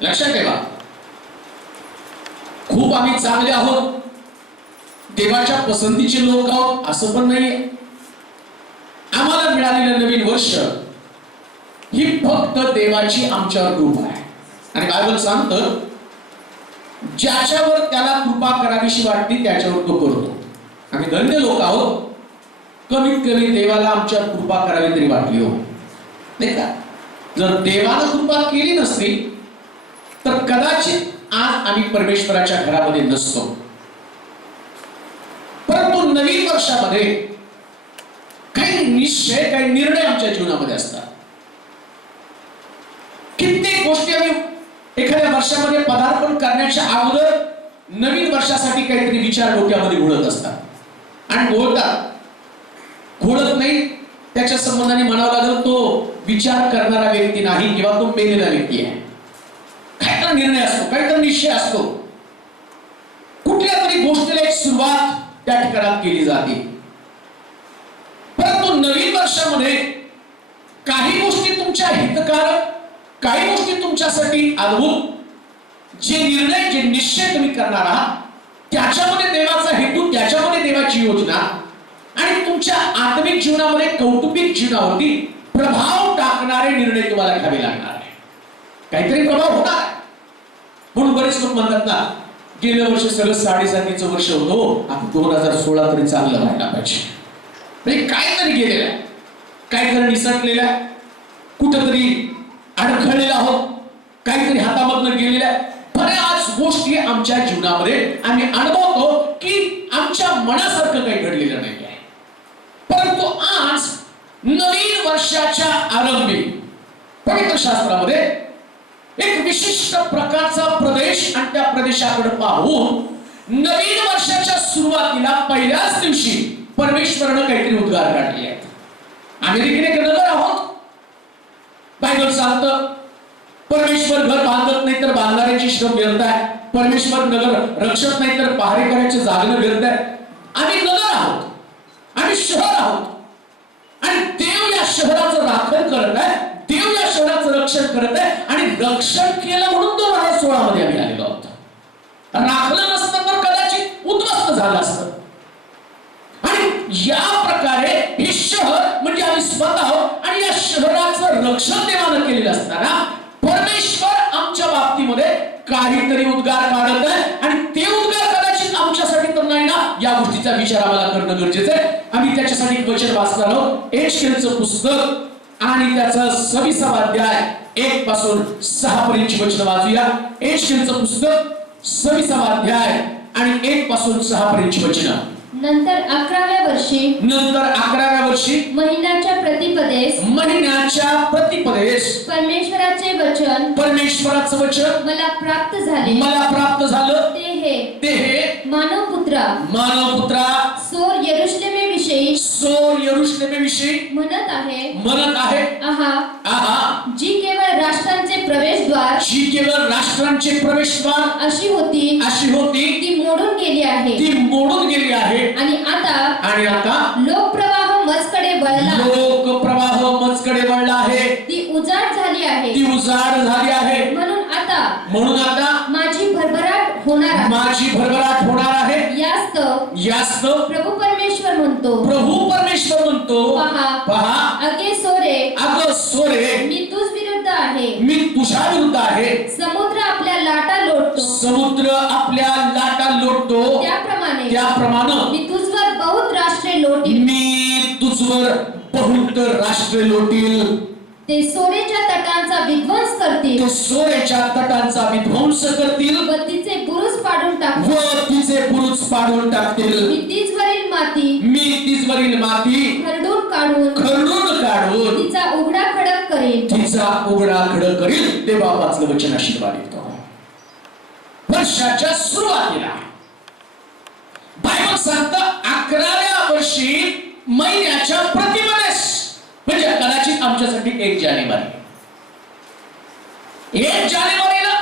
लक्षात ठेवा, खूप आम्ही चांगले आहोत, देवाच्या पसंतीचे लोक आहोत असं पण नाहीये. आम्हाला मिळालेलं नवीन वर्ष ही फक्त देवाची आमच्यावर कृपा आहे. आणि बायबल सांगतं, ज्याच्यावर त्याला कृपा करावीशी वाटते त्याच्यावर तो करतो. आम्ही धन्य लोक आहोत, कमीत कमी देवाला आमच्या कृपा करावी तरी वाटली हो, नाही का? जर देवाला कृपा केली नसती तर कदाचित आज आम्ही परमेश्वराच्या घरामध्ये नसतो. परंतु नवीन वर्षामध्ये काही निश्चय, काही निर्णय आमच्या जीवनामध्ये असतात. कित्येक गोष्टी आम्ही एखाद्या वर्षामध्ये पदार्पण करण्याच्या अगोदर नवीन वर्षासाठी काहीतरी विचार डोक्यामध्ये घोळत असतात आणि घोळत नाही त्याच्या संबंधाने म्हणावं लागेल तो विचार करणारा व्यक्ती नाही किंवा तो मेलेला व्यक्ती आहे. काहीतरी निर्णय असतो, काहीतरी निश्चय असतो, कुठल्या तरी गोष्टीला एक सुरुवात त्या ठिकाणात केली जाते. परंतु नवीन वर्षामध्ये काही गोष्टी तुमच्या हितकारक, काही गोष्टी तुमच्यासाठी अद्भुत, जे निर्णय, जे निश्चय तुम्ही करणार आहात त्याच्यामध्ये देवाचा हेतू, त्याच्यामध्ये देवाची योजना आणि तुमच्या आत्मिक जीवनामध्ये, कौटुंबिक जीवनावरती प्रभाव टाकणारे निर्णय तुम्हाला घ्यावे लागणार आहे. काहीतरी प्रभाव होणार. म्हणून बरेच लोक म्हणतात ना, गेल्या वर्षी सगळं 7.5 वर्ष होतो, आता 2016 तरी चांगलं व्हायला पाहिजे. म्हणजे काहीतरी गेलेलं आहे, काहीतरी निसटलेलं आहे, कुठंतरी अडखळलेला आहोत, काहीतरी हातामधनं गेलेलं आहे. बऱ्याच गोष्टी आमच्या जीवनामध्ये आम्ही अनुभवतो की आमच्या मनासारखं काही घडलेलं नाही आहे. परंतु आज नवीन वर्षाच्या आरंभी पवित्र शास्त्रामध्ये एक विशिष्ट प्रकारचा प्रदेश आणि त्या प्रदेशाकडे पाहून नवीन वर्षाच्या सुरुवातीला पहिल्याच दिवशी परमेश्वरानं काहीतरी उद्गार काढले आहेत. आम्ही देखील एक नगर आहोत. बायबल सांगतं, परमेश्वर घर बांधत नाही तर बांधणाऱ्याची श्रम व्यर्थ आहे, परमेश्वर नगर रक्षत नाही तर पहारेकऱ्याचे जागणं व्यर्थ आहे. आम्ही नगर आहोत, आम्ही शहर आहोत आणि देव या शहराचं राखण करत आहे, देव या शहराचं रक्षण करत आहे आणि रक्षण केलं म्हणून 2016 मध्ये आम्ही आलेलो आहोत. राखलं नसतं तर कदाचित उद्ध्वस्त झालं असतं. आणि या प्रकारे हे शहर म्हणजे आम्ही स्वतः आहोत आणि या शहराचं रक्षण देवानं केलेलं असताना परमेश्वर आमच्या बाबतीमध्ये काहीतरी उद्गार काढत आहे आणि ते उद्गार कदाचित आमच्यासाठी तर नाही ना, या गोष्टीचा विचार आम्हाला करणं गरजेचं आहे. आम्ही त्याच्यासाठी एक वचन वाचणार आहोत, एशेकेलचं पुस्तक आणि त्याचा 26वा अध्याय 1 पासून 6 पर्यंतची वचन वाचूया. एशेकेलचं पुस्तक 26वा अध्याय आणि 1 पासून 6 पर्यंतची वचन. नंतर 11व्या वर्षी महिन्याच्या प्रतिपदेस परमेश्वराचं वचन मला प्राप्त झालं. ते हे मानवपुत्रा सोर यरुशलेमेविषयी म्हणत आहे, आहा जी केवळ राष्ट्रांचे प्रवेशद्वार अशी होती ती मोडून गेली आहे आणि आता लोकप्रवाह मजकडे वळला आहे. ती उजाड झाली आहे. म्हणून आता माझी भरभराट होणार आहे. यास्तव प्रभू परमेश्वर म्हणतो, पहा अगे सोरे मी तुझ्या विरुद्ध आहे. समुद्र आपल्या लाटा लोटतो त्याप्रमाणे मी तुझवर बहुत राष्ट्रे लोटील. ते सोरेच्या तटांचा विध्वंस करतील व तिचे बुरुज पाडून टाकतील. मी तीचवरील माती खरडून काढून तिचा उघडा खडक करेल. ते बाबाचं वचन आशीर्वाद देतो. वर्षाच्या सुरुवातीला बायबल सांगतं 11व्या वर्षी महिन्याच्या प्रतिपदेस तुमच्यासाठी 1 जानेवारी. 1 जानेवारीला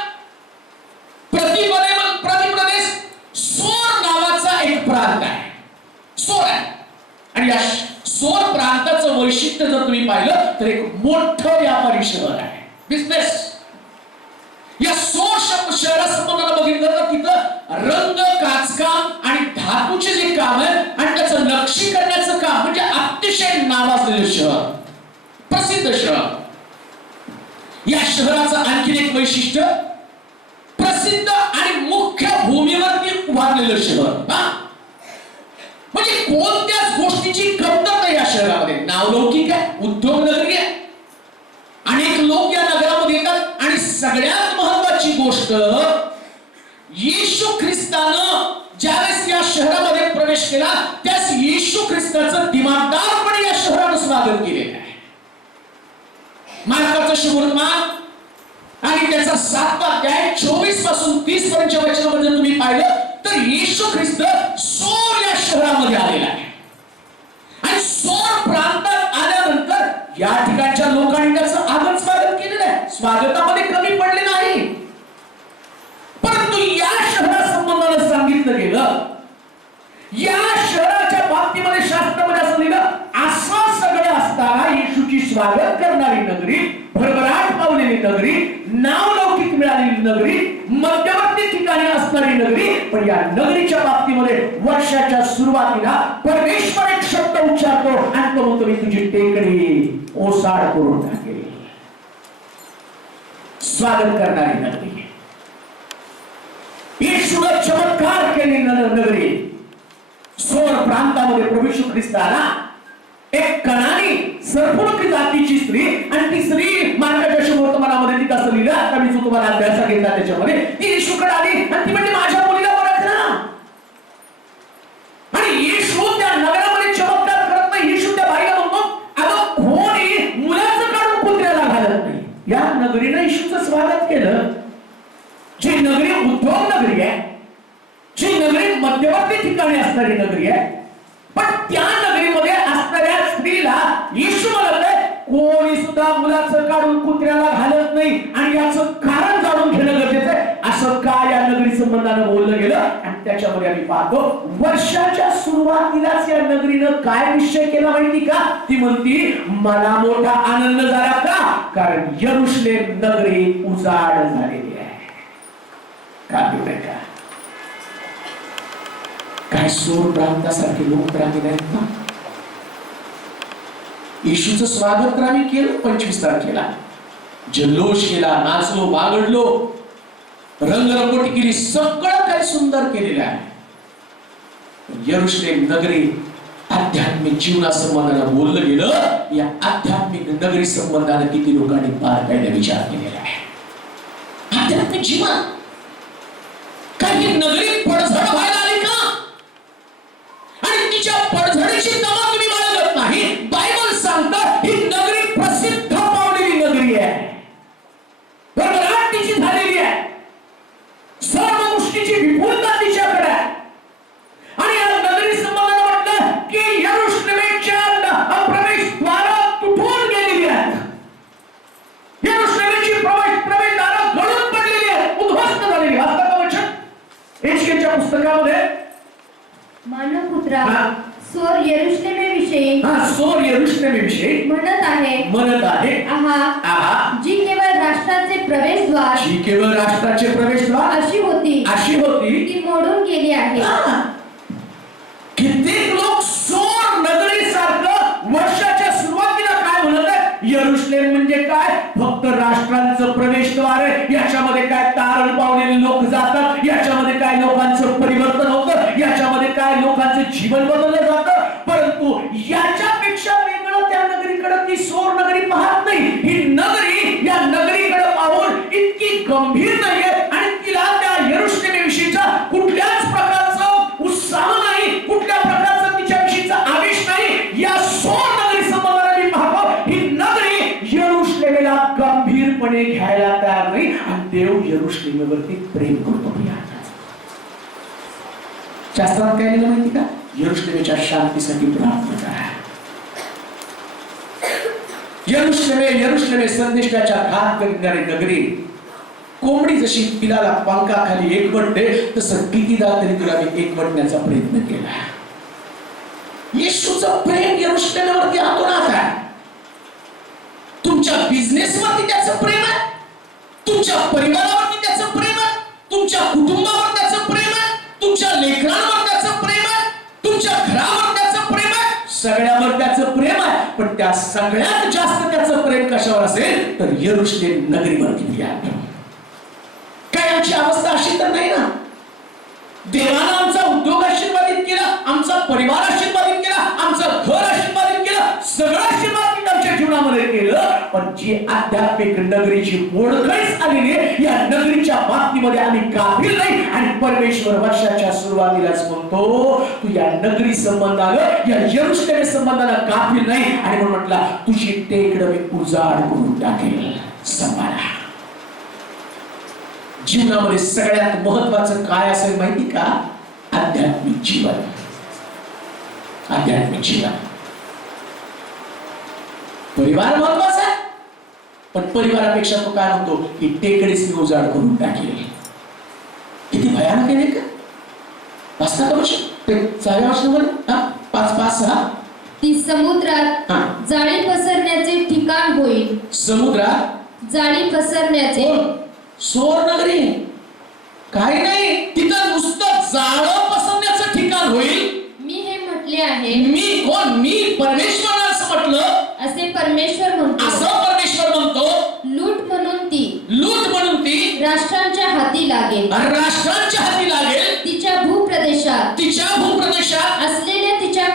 प्रतिप्रदेश सोर नावाचा एक प्रांत आहे. सोर आहे आणि या सोर प्रांताचं वैशिष्ट्य जर तुम्ही पाहिलं तर एक मोठं व्यापारी शहर आहे. बिझनेस या सोर शहरासंबंधाला बघितलं तर तिथं रंग काचकाम आणि धातूचे जे काम आहे आणि त्याचं नक्षी करण्याचं काम म्हणजे अतिशय नावाजलेलं शहर, प्रसिद्ध शहर. या शहराचं आणखी एक वैशिष्ट्य प्रसिद्ध आणि मुख्य भूमीवरती उभारलेलं शहर. म्हणजे कोणत्याच गोष्टीची कमतरता नाही या शहरामध्ये. नावलौकिक आहे, उद्योग नगरी आहे, अनेक लोक या नगरामध्ये येतात आणि सगळ्यात महत्वाची गोष्ट येशू ख्रिस्तानं ज्यावेळेस या शहरामध्ये प्रवेश केला त्यास येशू ख्रिस्ताचं दिमागदारपणे या शहरानं स्वागत केलेलं आहे. मार्काचं शुभवर्तमान आणि त्याचा 7वा अध्याय 24 पासून 30 पर्यंतच्या वचनामध्ये तुम्ही पाहिलं तर येशू ख्रिस्त सोर या शहरामध्ये आलेला आहे. आणि सोर प्रांतात आल्यानंतर या ठिकाणच्या लोकांनी त्याचं आदर स्वागत केलेलं आहे. स्वागतामध्ये कमी पडले नाही. परंतु या शहरासंबंधानं सांगितलं गेलं, या शहराच्या बाबतीमध्ये शास्त्रामध्ये असं लिहिलं, असं सगळं असताना येशूची स्वागत करणारी नगरी, भरभराट पावलेली नगरी, नावलौकिक मिळालेली नगरी, मध्यवर्ती ठिकाणी असणारी नगरी, पण या नगरीच्या बाबतीमध्ये वर्षाच्या सुरुवातीला परमेश्वर एक शब्द उच्चारतो आणि तो म्हणतो, मी तुझी टेकडी ओसाड करून टाकेल. स्वागत करणारी नगरी, येशूने चमत्कार केलेली नगरी. सोर प्रांतामध्ये प्रभू येशू ख्रिस्त आला. एक कणानी सरपुडकी जातीची स्त्री आणि ती स्त्री मार्काच्या शुभवर्तमानामध्ये तिथं असं लिहिलं, आता मी जो तुम्हाला अभ्यास घेतला त्याच्यामध्ये, ती येशूकडे आली आणि ती म्हणजे माझ्या मुलीला ओळखला. आणि येशू त्या नगरामध्ये चमत्कार करत नाही. येशू त्या बाईला म्हणतो, अगं कोणी मुलाचं काढून कुत्र्याला घालत नाही. या नगरीनं येशूचं स्वागत केलं. जी नगरी उद्योग नगरी आहे, जी नगरी मध्यवर्ती ठिकाणी असणारी नगरी आहे, पण त्या नगरीमध्ये असणाऱ्या स्त्रीला येशू म्हणतोय, कोणी सुद्धा मुलाचं काढून कुत्र्याला घालत नाही. आणि याचं कारण जाणून घेणं गरजेचं आहे. असं काय या नगरी संबंधानं बोललं गेलं आणि त्याच्यामध्ये आम्ही पाहतो, वर्षाच्या सुरुवातीलाच या नगरीनं काय निश्चय केला माहिती का? ती म्हणती, मला मोठा आनंद झाला का? कारण यरुशलेम नगरी उजाड झालेली आहे. का देऊ का? काय सोर प्रांतासारखे लोक तर आम्ही नाहीत ना. येशूचं स्वागत तर आम्ही केलं 25 तारखेला, जल्लोष केला, नाचलो, बागडलो, रंगरंगोटी केली, सगळं काही सुंदर केलेलं आहे. यरुशलेम नगरी आध्यात्मिक जीवनासंबंधानं बोललं गेलं, या आध्यात्मिक नगरी संबंधानं किती लोकांनी बारकाईने विचार केलेला आहे. आध्यात्मिक जीवन काही नगरी पडझड व्हायला आली का? आणि तिच्या पडझडीची तमा तुम्ही बाळगत नाही. बायबल सांगतं ही नगरी प्रसिद्ध पावलेली नगरी आहे, भरभराट तिची झालेली आहे, सर्व गोष्टीची विपुलता तिच्याकडे आहे. आणि या नगरी संबंधानं म्हटलं की यरुशलेमच्या प्रवेशद्वार तुटून गेलेली आहेत. यरुशलेमची प्रवेशद्वार गळून पडलेली आहेत, उद्ध्वस्त झालेली. वाचता वचन एशेकियाच्या पुस्तकामध्ये, मानवपुत्रा, सोर यरुशलेमेविषयी सोर यरुशलेमेविषयी म्हणत आहे, आहा, जी केवळ राष्ट्राचे प्रवेशद्वार, जी केवळ राष्ट्राचे प्रवेशद्वार अशी होती ती मोडून गेली आहे. कित्येक लोक सोर नगरीसारखं वर्षाच्या सुरुवातीला काय म्हणत आहे, यरुशलेम म्हणजे काय? फक्त राष्ट्रांचं प्रवेशद्वार आहे. याच्यामध्ये काय तारण पावलेले लोक जातात, याच्यामध्ये काय लोकांचं परिवर्तन होतं, याच्यामध्ये काय लोकांचं जीवन बदललं जातं. परंतु याच्यापेक्षा वेगळं त्या नगरीकडे ती सोर नगरी पाहत नाही. ही नगरी या नगरीकडे पाहून इतकी गंभीर नाहीये आणि तिला त्या यरुशलेमेविषयीचा कुठल्याच प्रकारचा उत्साह नाही, कुठल्या प्रकारचा तिच्याविषयीचा आवेश नाही. या सोर नगरी संबंधाने मी पाहतो, ही नगरी यरुशलेमेला गंभीरपणे घ्यायला तयार नाही आणि देव यरुशलेमेवरती प्रेम करतो. शास्त्रात काय लिहिलं माहिती का? यरुशलेमेच्या शांतीसाठी प्रार्थना करा. यरुशलेमे यरुशलेमे संदेशाच्या घात करणारी नगरी, कोंबडी जशी पिलाला पंखाखाली एकवटते तसं कितीदा तरी तुला मी एकवटण्याचा प्रयत्न केला. येशूचं प्रेम यरुशलेमेवरती आतोनात आहे. तुमच्या बिझनेसवरती त्याचं प्रेम आहे, तुमच्या परिवारावरती त्याचं प्रेम आहे, तुमच्या कुटुंबावर त्याचं प्रेम आहे, तुमच्या लेकरांवर त्याचं प्रेम आहे, तुमच्या घरावर त्याचं प्रेम आहे, सगळ्यावर त्याचं प्रेम आहे. पण त्या सगळ्यात जास्त त्याचं प्रेम कशावर असेल तर यरुशलेम नगरीवरती प्रिय. काय आमची अवस्था अशी तर नाही ना? देवानं आमचा उद्योग आशीर्वादित केला, आमचा परिवार आशीर्वादित केला, आमचं घर आशीर्वादित केलं, सगळं आशीर्वादित आमच्या जीवनामध्ये केलं. पण जी आध्यात्मिक नगरीची ओळखच आलेली आहे, या नगरीच्या बाबतीमध्ये आम्ही काबिल नाही. आणि परमेश्वर वर्षाच्या सुरुवातीलाच म्हणतो तू या नगरी संबंधानं, या यरुशलेम संबंधानं काबिल नाही. आणि म्हणून म्हटला तुझी टेकडं मी उजाड करून टाकेल. सांभाळा. जीवनामध्ये सगळ्यात महत्वाचं काय असेल माहिती का? आध्यात्मिक जीवन. आध्यात्मिक जीवन. परिवार महत्वाचा आहे, पण परिवारापेक्षा तो काय म्हणतो की टेकडीच मी उजाड करून टाकेल. किती भयानक आहे का? वाचता का वर्ष ते 6व्या वर्षामध्ये 5-5-6 ती समुद्रात जाळी पसरण्याचे ठिकाण होईल. समुद्रात जाळी पसरण्याचे. सोर नगरी काही नाही, तिथं नुसतं जाळं पसरण्याचं ठिकाण होईल. मी हे म्हटले आहे. मी कोण? मी परमेश्वर असं म्हटलं. असे परमेश्वर म्हणतो. असं परमेश्वर म्हणतो. लूट म्हणून ती राष्ट्रांच्या हाती लागेल. राष्ट्रांच्या हाती लागेल. तिच्या भूप्रदेशात असलेल्या तिच्या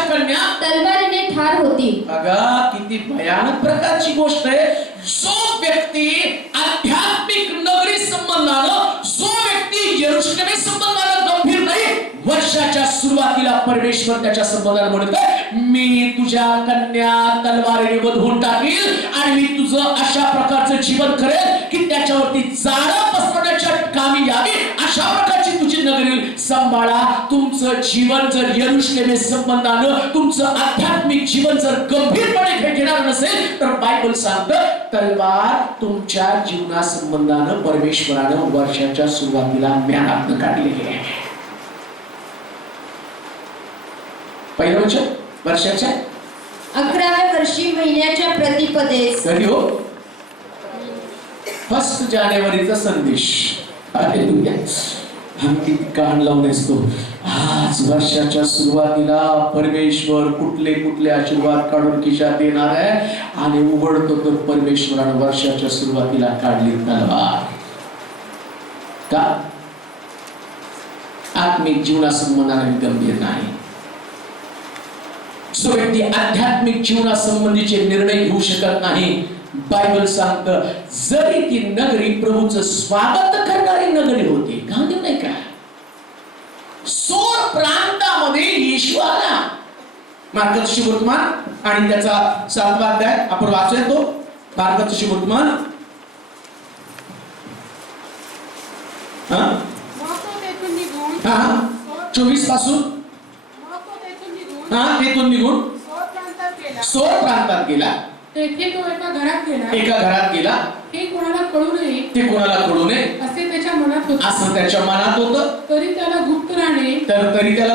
कन्या तलवारीने ठार होतील. बघा किती भयानक प्रकारची गोष्ट आहे. जो व्यक्ती आध्यात्मिक नगरी संबंधानं, जो व्यक्ती यरुशलेम संबंधानं गंभीर नाही, वर्षाच्या सुरुवातीला परमेश्वर त्याच्या संबंधानं म्हणतोय मी तुझ्या कन्या तलवारीने वधवून टाकील आणि मी तुझं अशा प्रकारचं जीवन करेल की त्याच्यावरती जाळं पसरवण्याच्या कामी यावी. अशा प्रकारची तुझी नगरी सांभाळा. तुमचं जीवन जर यरुशलेम संबंधानं, तुमचं आध्यात्मिक जीवन जर गंभीरपणे घेणार नसेल तर बायबल सांगतं तलवार तुमच्या जीवना संबंधानं परमेश्वरानं वर्षाच्या सुरुवातीला म्यानातनं काढलेली आहे. पहिलं वचन वर्षाच्या 11व्या वर्षी महिन्याच्या प्रतिपदेस. कधी हो? 1 जानेवारीचा संदेश. हालेलुया. किती कान लावून असतो. आज वर्षाच्या सुरुवातीला परमेश्वर कुठले कुठले आशीर्वाद काढून खिशात देणार आहे आणि उघडतो तर परमेश्वरानं वर्षाच्या सुरुवातीला काढली तलवार. का? आत्मिक जीवनासंबंधाने गंभीर नाही. जो व्यक्ती आध्यात्मिक जीवनासंबंधीचे निर्णय घेऊ शकत नाही, बायबल सांगतं जरी ती नगरी प्रभूचं स्वागत करणारी नगरी होती. गांधी नाही का? सोर प्रांतामध्ये येशू आला. मार्कस शुभवर्तमान आणि त्याचा 7वा अध्याय आपण वाचूया. तो मार्कस शुभवर्तमान 24 पासून तेथून निघून सोर प्रांतात गेला. तेथे तो एका घरात गेला. ते कोणाला कळू नये असे त्याच्या मनात होतं. तरी त्याला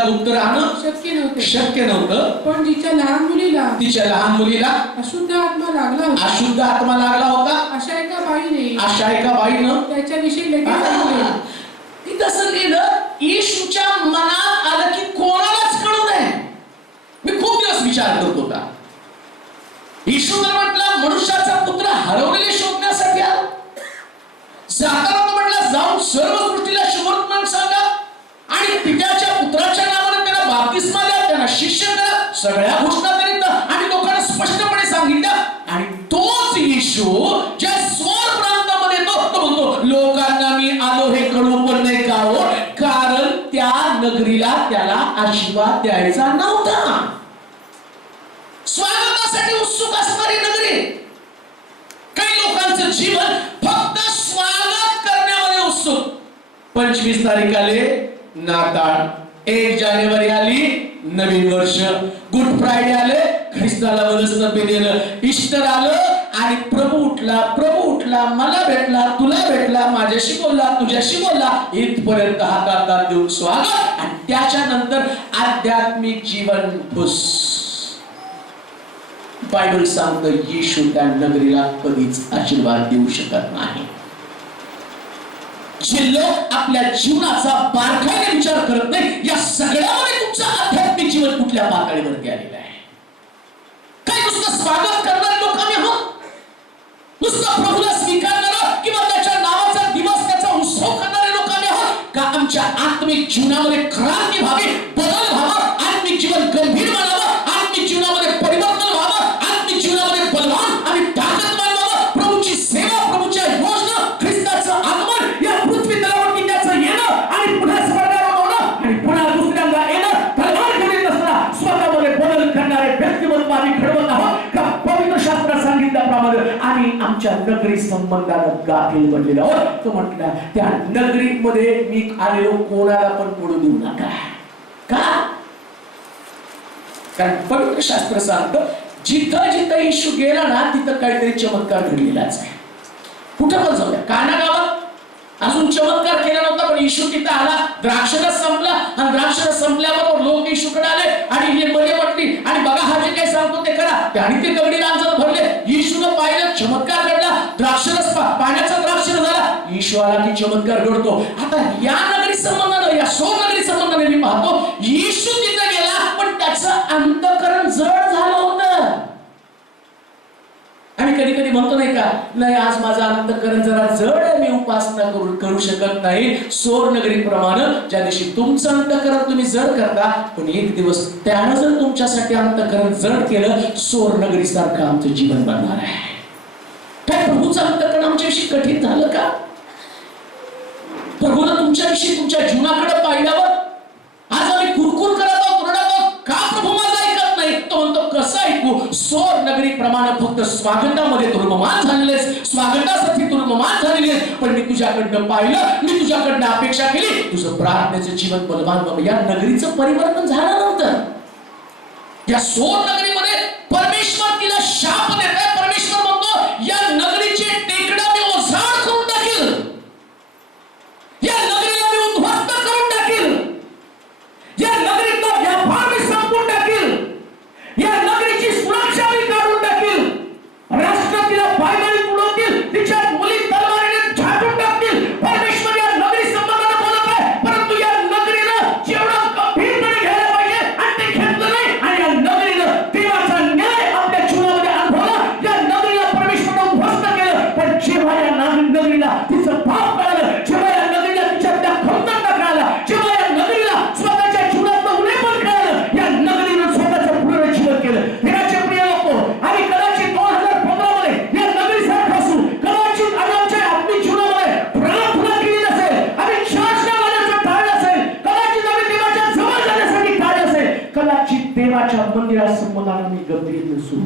गुप्त राहणं शक्य नव्हतं. पण तिच्या लहान मुलीला अशुद्ध आत्मा लागला होता. अशा एका बाईनं त्याच्याविषयी लगेच ऐकले. तसं लिहिलं येशूच्या मनात आलं की कोणालाच कळू नये. मी खूप दिवस विचार करत होता. येशू तर म्हटलं मनुष्याचा पुत्र हरवलेले शोधण्यासाठी आला. जाताना म्हटलं जाऊन सर्व सृष्टीला शुभवर्तमान सांगा आणि पित्याच्या पुत्राच्या नावाने त्याला बाप्तिस्मा द्या, त्यांना शिष्य करा, सगळ्या घोषणा करीत आणि लोकांना स्पष्टपणे सांगितलं. आणि तोच येशू ज्या सोर प्रांतामध्ये तो म्हणतो लोकांना मी आलो हे कळू पण नाही का हो, कारण त्या नगरीला त्याला आशीर्वाद द्यायचा नव्हता. स्वागतासाठी उत्सुक असणारी नगरी. काही लोकांचं जीवन फक्त स्वागत करण्यामध्ये उत्सुक. 25 तारीख आले नाताळ, 1 जानेवारी आली नवीन वर्ष, गुड फ्रायडे आले, ख्रिस्त झाला वरच पेनेलं. ईस्टर आलं आणि प्रभू उठला, मला भेटला, तुला भेटला, माझ्याशी बोलला, तुझ्याशी बोलला, इथपर्यंत हातात देऊन स्वागत. आणि त्याच्यानंतर आध्यात्मिक जीवन फुस. बायबल सांगतं येशू त्या नगरीला कधीच आशीर्वाद देऊ शकत नाही. जे लोक आपल्या जीवनाचा बारकाईने विचार करत नाही, या सगळ्यामध्ये तुमचं आध्यात्मिक जीवन कुठल्या पातळीवरती आलेलं आहे. काही नुसतं स्वागत करणारे लोक आम्ही आहोत, नुसतं प्रभूला स्वीकारणारा किंवा त्याच्या नावाचा दिवस त्याचा उत्सव करणारे लोक आम्ही आहोत का? आमच्या आत्मिक जीवनामध्ये क्रांती व्हावी, बदल व्हावा, आत्मिक जीवन गंभीर बनावं, आत्मिक जीवनामध्ये परिवर्तन व्हावं, आत्मिक जीवनामध्ये बलवान आणि ताकदवान व्हावं, प्रभूची सेवा, प्रभूच्या योजना, ख्रिस्ताचं आगमन, या पृथ्वी तलावरती त्याचं येणं आणि पुन्हा स्वर्गावर होणं आणि पुन्हा दुसऱ्यांदा येणं, तलवार घेऊन येत असताना स्वतःमध्ये बदल करणारे व्यक्तिमत्व आम्ही घडवत आहोत का? पवित्र शास्त्रात सांगितल्याप्रमाणे आम्ही आमच्या नगरी संबंधानं गाफील बनलेलो आहोत. तो म्हटला त्या नगरीमध्ये मी आलेलो कोणाला पण पडू देऊ नका. का? कारण पवित्र शास्त्र सांगतं जिथं जिथं येशू गेला ना तिथं काहीतरी चमत्कार घडलेलाच आहे. कुठं पण जाऊया, काना गावात अजून चमत्कार केला नव्हता, पण येशू तिथं आला. द्राक्षरस संपला आणि द्राक्षरस संपल्याबरोबर लोक येशूकडे आले आणि हे मध्ये म्हटली आणि बघा हा जे काही सांगतो ते करा. आणि ते दगडी रांजण भरले. येशूनं पाहिलं, चमत्कार घडला, द्राक्षरस पाण्याचा द्राक्षरस झाला. येशू आला की चमत्कार घडतो. आता या नगरी संबंधानं, या सोर नगरी संबंधाने मी पाहतो येशू तिथं गेला पण त्याचं अंतःकरण जड झालं होतं. आणि कधी कधी म्हणतो नाही का, नाही आज माझं अंतःकरण जरा जड आहे, मी उपासना करू शकत नाही. सोर नगरी प्रमाणे ज्या दिवशी तुमचं अंतःकरण तुम्ही जड करता, पण एक दिवस त्यानं जर तुमच्यासाठी अंतःकरण जड केलं, सोर नगरी सारखं आमचं जीवन बनणार आहे. काय प्रभूचं अंतःकरण आमच्याविषयी कठीण झालं का? प्रभूला तुमच्याविषयी, तुमच्या जीवनाकडे पाहिल्यावर आज आम्ही कुरकुर करत आहोत, रडत आहोत का प्रभू माझं ऐकत नाही? तो म्हणतो कसं ऐकू? सोर नगरी प्रमाणे फक्त स्वागतामध्ये तुर्ममान झालेलेस, स्वागतासाठी तुर्ममान झालेले, पण मी तुझ्याकडनं पाहिलं, मी तुझ्याकडनं अपेक्षा केली, तुझं प्रार्थनेचं जीवन बलवान व्हावं. या नगरीचं परिवर्तन झालं नव्हतं. या सोर नगरीमध्ये परमेश्वर तिला शाप देत आहे. परमेश्वर म्हणतो या नगरीचे टेकडा मी ओसाड करून टाकेल, या नगरीला मी उद्ध्वस्त करून टाकेल, या नगरीतला व्यापार मी संपून टाकेल, या नगरीची सुरक्षा मी काढून टाकेल, राष्ट्र तिला पायदळी उडवतील, तिच्या मुली तलवारीने झाटून टाकतील. परमेश्वर या नगरी संबंधाने बोलत आहे, परंतु या नगरीनं जेवढं गंभीरपणे घ्यायला पाहिजे आणि ते घेतलं नाही. आणि या नगरीनं देवाचा न्याय आपल्या जीवनामध्ये अनुभवला. या नगरीला परमेश्वराने उद्ध्वस्त केलं, पण जेव्हा या नगरीला तिचं पाप कळालं, जेव्हा या नगरीला तिच्यातल्या खंतता कळाला, जेव्हा या नगरीला स्वतःच्या जीवनातलं उणेपण कळालं, या नगरीनं स्वतःचं पुनरुज्जीवन केलं. देवाचे प्रिय लोक, आणि कदाचित 2015 मध्ये या नगरीसारखं असू, कदाचित आमच्या आत्मिक जीवनामध्ये प्रार्थना केली नसेल, आम्ही शासना घालण्याचं टाळलं असेल, कदाचित आम्ही देवाच्या जवळ जाण्यासाठी टाळलं असेल, कदाचित देवाच्या मंदिरासंबंधाने मी गंभीर नसू.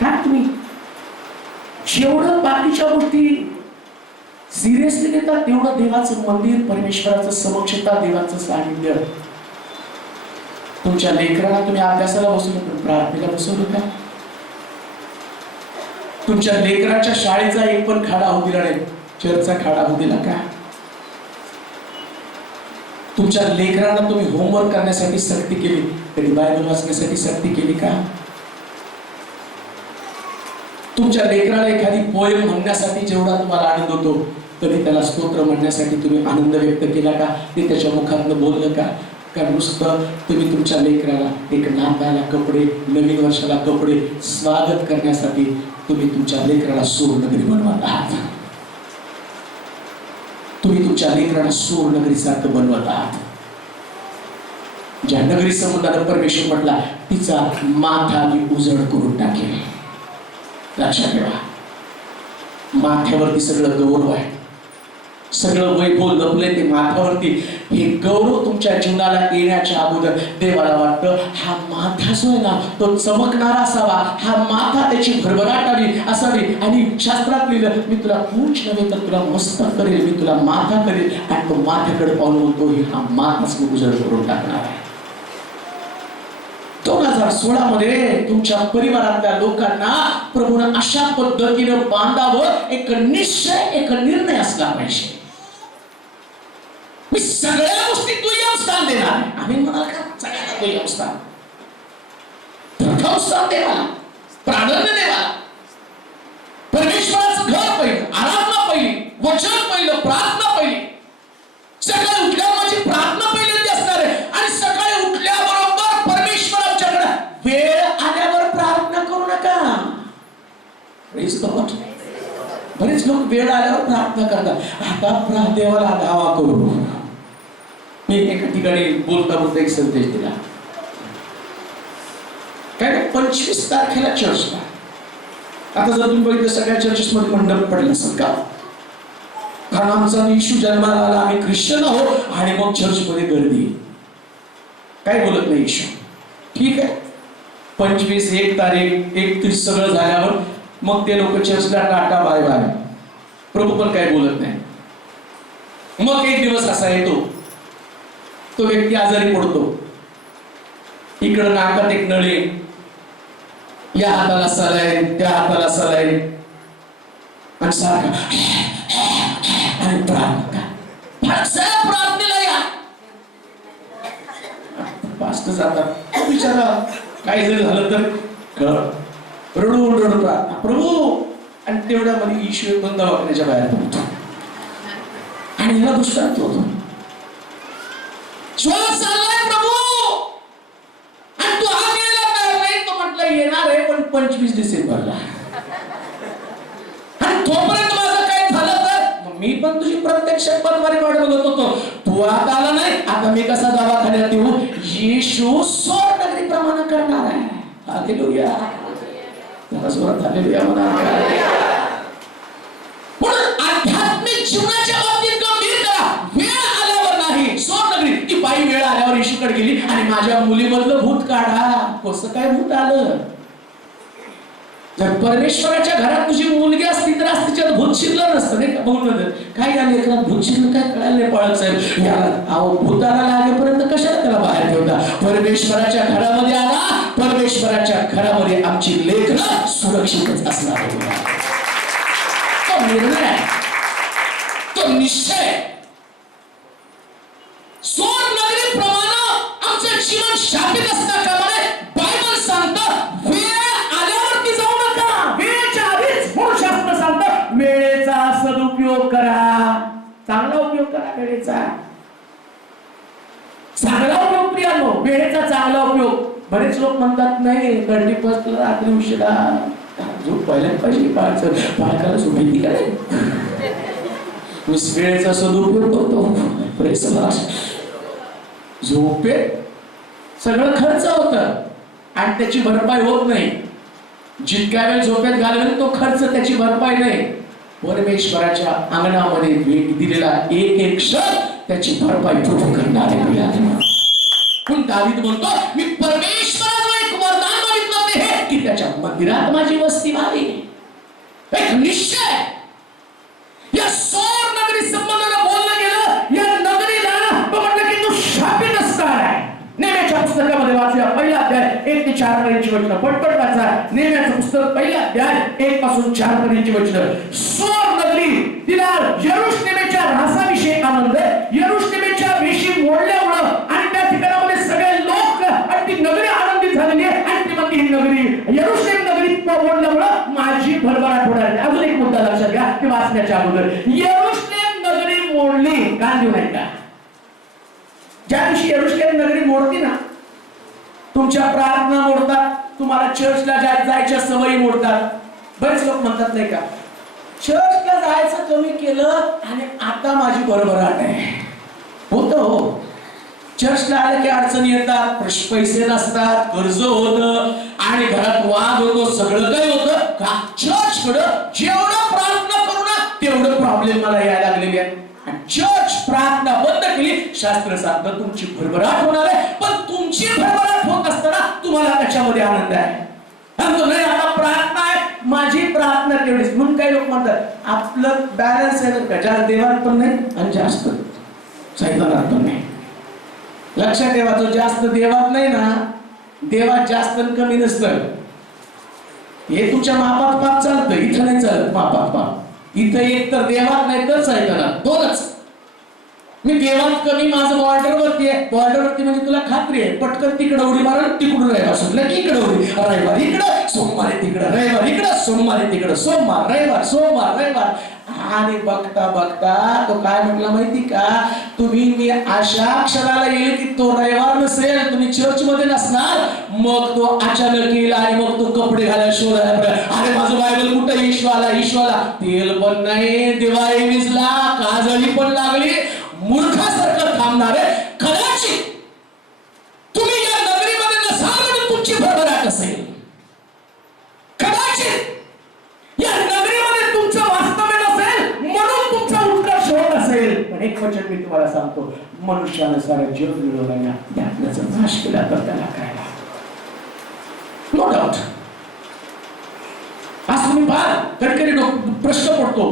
काय तुम्ही जेवढं बाकीच्या गोष्टी सिरियसली घेतात तेवढं देवाचं मंदिर, परमेश्वराचं समक्षता, देवाचं सानिध्य. तुमच्या लेकराला तुम्ही अभ्यासाला बसवलं पण प्रार्थनेला बसवलं का? तुमच्या लेकराच्या शाळेचा एक पण खाडा होऊ दिला नाही, चर्चचा खाडा होऊ दिला का? तुमच्या लेकरांना तुम्ही होमवर्क करण्यासाठी सक्ती केली, कधी बायबल वाचण्यासाठी सक्ती केली का? तुमच्या लेकराला एखादी पोएम म्हणण्यासाठी जेवढा तुम्हाला आनंद होतो, कधी त्याला स्तोत्र म्हणण्यासाठी तुम्ही आनंद व्यक्त केला का? ते त्याच्या मुखातनं बोललं का? का नुसतं तुम्ही तुमच्या लेकराला एक नाताला कपडे, नवीन वर्षाला कपडे, स्वागत करण्यासाठी तुम्ही तुमच्या लेकराला सोर नगरी बनवत आहात? तुम्ही तुमच्या लेकराला सोर नगरी सारखं बनवत आहात. ज्या नगरी संबंधाने परमेश्वर म्हटला तिचा माथा मी उजळ करून टाकेल. लक्षात ठेवा, माथ्यावरती सगळं गौरव आहे, सगळं वैभव लपलंय ते माथ्यावरती. हे गौरव तुमच्या जीवनाला येण्याच्या अगोदर देवाला वाटतं हा माथा जो आहे ना तो चमकणारा असावा, हा माथा त्याची भरभराटावी असावी. आणि शास्त्रात लिहिलं मी तुला पूंछ नव्हे तर तुला मस्तक करेल, मी तुला माथा करेल. आणि तो माथ्याकडे पाहून म्हणतो हा माथाच मी उजळ करून टाकणार आहे. 2016 मध्ये तुमच्या परिवारातल्या लोकांना प्रभूने अशा पद्धतीनं बांधावं, एक निश्चय, एक निर्णय असला पाहिजे. मी सगळ्या गोष्टी दुय्यम स्थान देणार. आम्ही म्हणाल का सगळ्यांना दुय्यम स्थान? प्रथम स्थान देवाला, प्राधान्य देवाला. परमेश्वराचं घर पहिलं, आराधना पहिली, वचन पहिलं, प्रार्थना पहिली. सकाळी उठल्यावर माझी प्रार्थना पहिल्यांदी असणार आहे. आणि सकाळी उठल्याबरोबर परमेश्वराच्याकडे वेळ आल्यावर प्रार्थना करू नका. बरेच लोक वेळ आल्यावर प्रार्थना करतात. आता देवाला धावा करू. मी एका ठिकाणी बोलता बोलता एक संदेश दिला. काय 25 तारखेला चर्चला. आता जर तुम्ही बघितलं सगळ्या चर्चेस मध्ये मंडप पडले असेल का? कारण आमचा येशू जन्माला आला, आम्ही ख्रिश्चन आहोत आणि मग चर्च मध्ये गर्दी. काय बोलत नाही येशू. ठीक आहे, 25, 1 तारीख, 31 सगळं झाल्यावर मग ते लोक चर्चला टाटा बाय बाय. प्रभू पण काय बोलत नाही. मग एक दिवस असा येतो, तो व्यक्ती आजारी पडतो. इकडं नाकात एक नळी, या हाताला सलाईन, त्या हाताला सलाईन, आणि सारखं आणि प्रार्थनेला या. पास्टर जातात, विचारा काय जरी झालं तर रडू रडू प्रार्थना प्रभू. आणि तेवढ्यामध्ये ईश्वर बंद दवाखान्याच्या बाहेर पडतो आणि ह्याला दुष्काळ होतो. श्वास चाललाय प्रभू, आणि तू हा गेला नाही. तो म्हटलं येणार आहे पण 25 डिसेंबरला. आणि तोपर्यंत माझं काय झालं तर मी पण तुझी प्रत्यक्ष पदवारी वाट बघत होतो. तू आता आला नाही, आता मी कसा दवाखान्यात येऊ? येशू स्वर्गनगरी प्रमाण करणार आहे. हालेलुया. हालेलुया म्हणा. म्हणून आध्यात्मिक जीवनाच्या बाबतीत गंभीर करा. वेळ आल्यावर नाही. स्वर्गनगरी ती बाई वेळ आल्यावर येशूकडे गेली आणि माझ्या मुलीमधलं भूत काढा. कसं काय भूत आलं? जर परमेश्वराच्या घरात तुझी मुलगी असती तर आज तिच्यात भूत शिरलं नसतं नाही का? बघून काय झालं, एखादा भूत शिरलं काय कळायला नाही. पळत साहेब याला भूताला लागेपर्यंत कशाला त्याला बाहेर ठेवता? परमेश्वराच्या घरामध्ये आला. परमेश्वराच्या घरामध्ये आमची लेकरं सुरक्षितच असणार. तो निर्णय, तो निश्चय. स्वर्गनगरी प्रमाणे आमचं जीवन शापित असता कामा नये. बायबल सांगतं वेळ आल्यावरती जाऊ नका. वेळेच्या आधीच. म्हणून शास्त्र सांगतं वेळेचा सदुपयोग करा. चांगला उपयोग करा वेळेचा. चांगला उपयोग प्रियानो, वेळेचा चांगला उपयोग. बरेच लोक म्हणतात नाही 31st रात्री उशिरा झोप पहिल्याच पाहिजे. बाळकाला झोपेली काय? वेळेचा सदुपयोग करतो. झोपेत सगळं खर्च होत आणि त्याची भरपाई होत नाही. जितक्या वेळ झोपेत घालवेल तो खर्च, त्याची भरपाई नाही. परमेश्वराच्या अंगणामध्ये दिलेला एक एक क्षण त्याची भरपाई प्रभू करणार आहे. पण दावीद म्हणतो मी परमेश्वराचं एक वरदान मागितलं आहे की त्याच्या मंदिरात माझी वस्ती व्हावी. एक निश्चय. या स्वर्गनगरी संबंधाने बोललं गेलं. या नगरीला म्हटलं की तू शापित असणार आहे. नेहमीच्या पुस्तकामध्ये वाचूया पहिला अध्याय 1 ते 4 पर्यंतची वचनं. पटपट वाचा. नेहमीचं पुस्तक पहिला अध्याय 1 पासून 4 पर्यंतची वचनं. स्वर्गनगरी तिला यरूशलेमेच्या रासाविषयी आनंद, यरूशलेमेच्या वेशी मोडल्यामुळं आणि त्या ठिकाणामध्ये सगळे लोक आणि ती नगरी आनंदित झालेली आहे. आणि ती म्हणते ही नगरी यरूशलेम नगरी मोडल्यामुळं माझी भरभराट होणार आहे. अजून एक मुद्दा लक्षात घ्या ते वाचण्याच्या अगोदर. यरूशलेम नगरी मोडली. कान देऊ नये का? ज्या दिवशी यरूशलेम नगरी मोडती ना, तुमच्या प्रार्थना मोडतात, तुम्हाला चर्चला जायच्या सवयी मोडतात. बरेच लोक म्हणतात नाही का चर्चला जायचं कमी केलं आणि आता माझी भरभराट आहे. होतं हो. चर्चला आले की अडचणी येतात, पैसे नसतात, कर्ज होतं आणि घरात वाद होतो, सगळं काही होतं का चर्च कडं जेवढं प्रार्थना करू ना तेवढं प्रॉब्लेम मला यायला लागलेले आहे. आणि चर्च प्रार्थना बंद केली, शास्त्र सांगतं तुमची भरभराट होणार आहे. पण तुमची भरभराट होत असताना तुम्हाला त्याच्यामध्ये आनंद आहे. नाही आता प्रार्थना आहे, माझी प्रार्थना तेवढीच. म्हणून काही लोक म्हणतात आपलं बॅलन्स आहे का, जास्त देवात पण नाही आणि जास्त सैतानात पण नाही. लक्षात ठेवा, तो जास्त देवात नाही ना देवात जास्त आणि कमी नसतं. हे तुमच्या मापात पाप चालतं, इथं नाही चालत मापात पाप. इथं एक तर देवात नाही तर सैतानात, दोनच. मी देवात कमी, माझं बॉर्डरवरती आहे. बॉर्डरवरती म्हणजे तुला खात्री आहे, पटकन तिकडं उडी मारून तिकडून रविवार सुटलं की इकडं उडी, रविवार इकडं, सोमवारी तिकडं, रविवार इकडं, सोमवारी तिकडं, सोमवार रविवार, सोमवार रविवार. आणि बघता बघता तो काय म्हटला माहिती का, तुम्ही मी अशा क्षणाला येईल की तो रविवार नसेल, तुम्ही चर्च मध्ये नसणार, मग तो अचानक येईल आणि मग तो कपडे घालायला शोधायला, अरे माझं बायबल कुठं, ईश्वाला ईश्वाला. तेल पण नाही, दिवाळी विजला, काजळी पण लागली, मूर्खासारखं थांबणारे. कदाचित तुम्ही या नगरीमध्ये नसाल म्हणून तुमची भरभराट असेल, कदाचित या नगरीमध्ये तुमचं वास्तव्य नसेल म्हणून तुमचा उत्कर्ष होत असेल. पण एक वचन मी तुम्हाला सांगतो, मनुष्यानं सारं जग मिळवलं, त्यातल्याचा नाश केला तर त्याला काय, नो डाऊट. आज तुम्ही पहा, कधी कधी प्रश्न पडतो,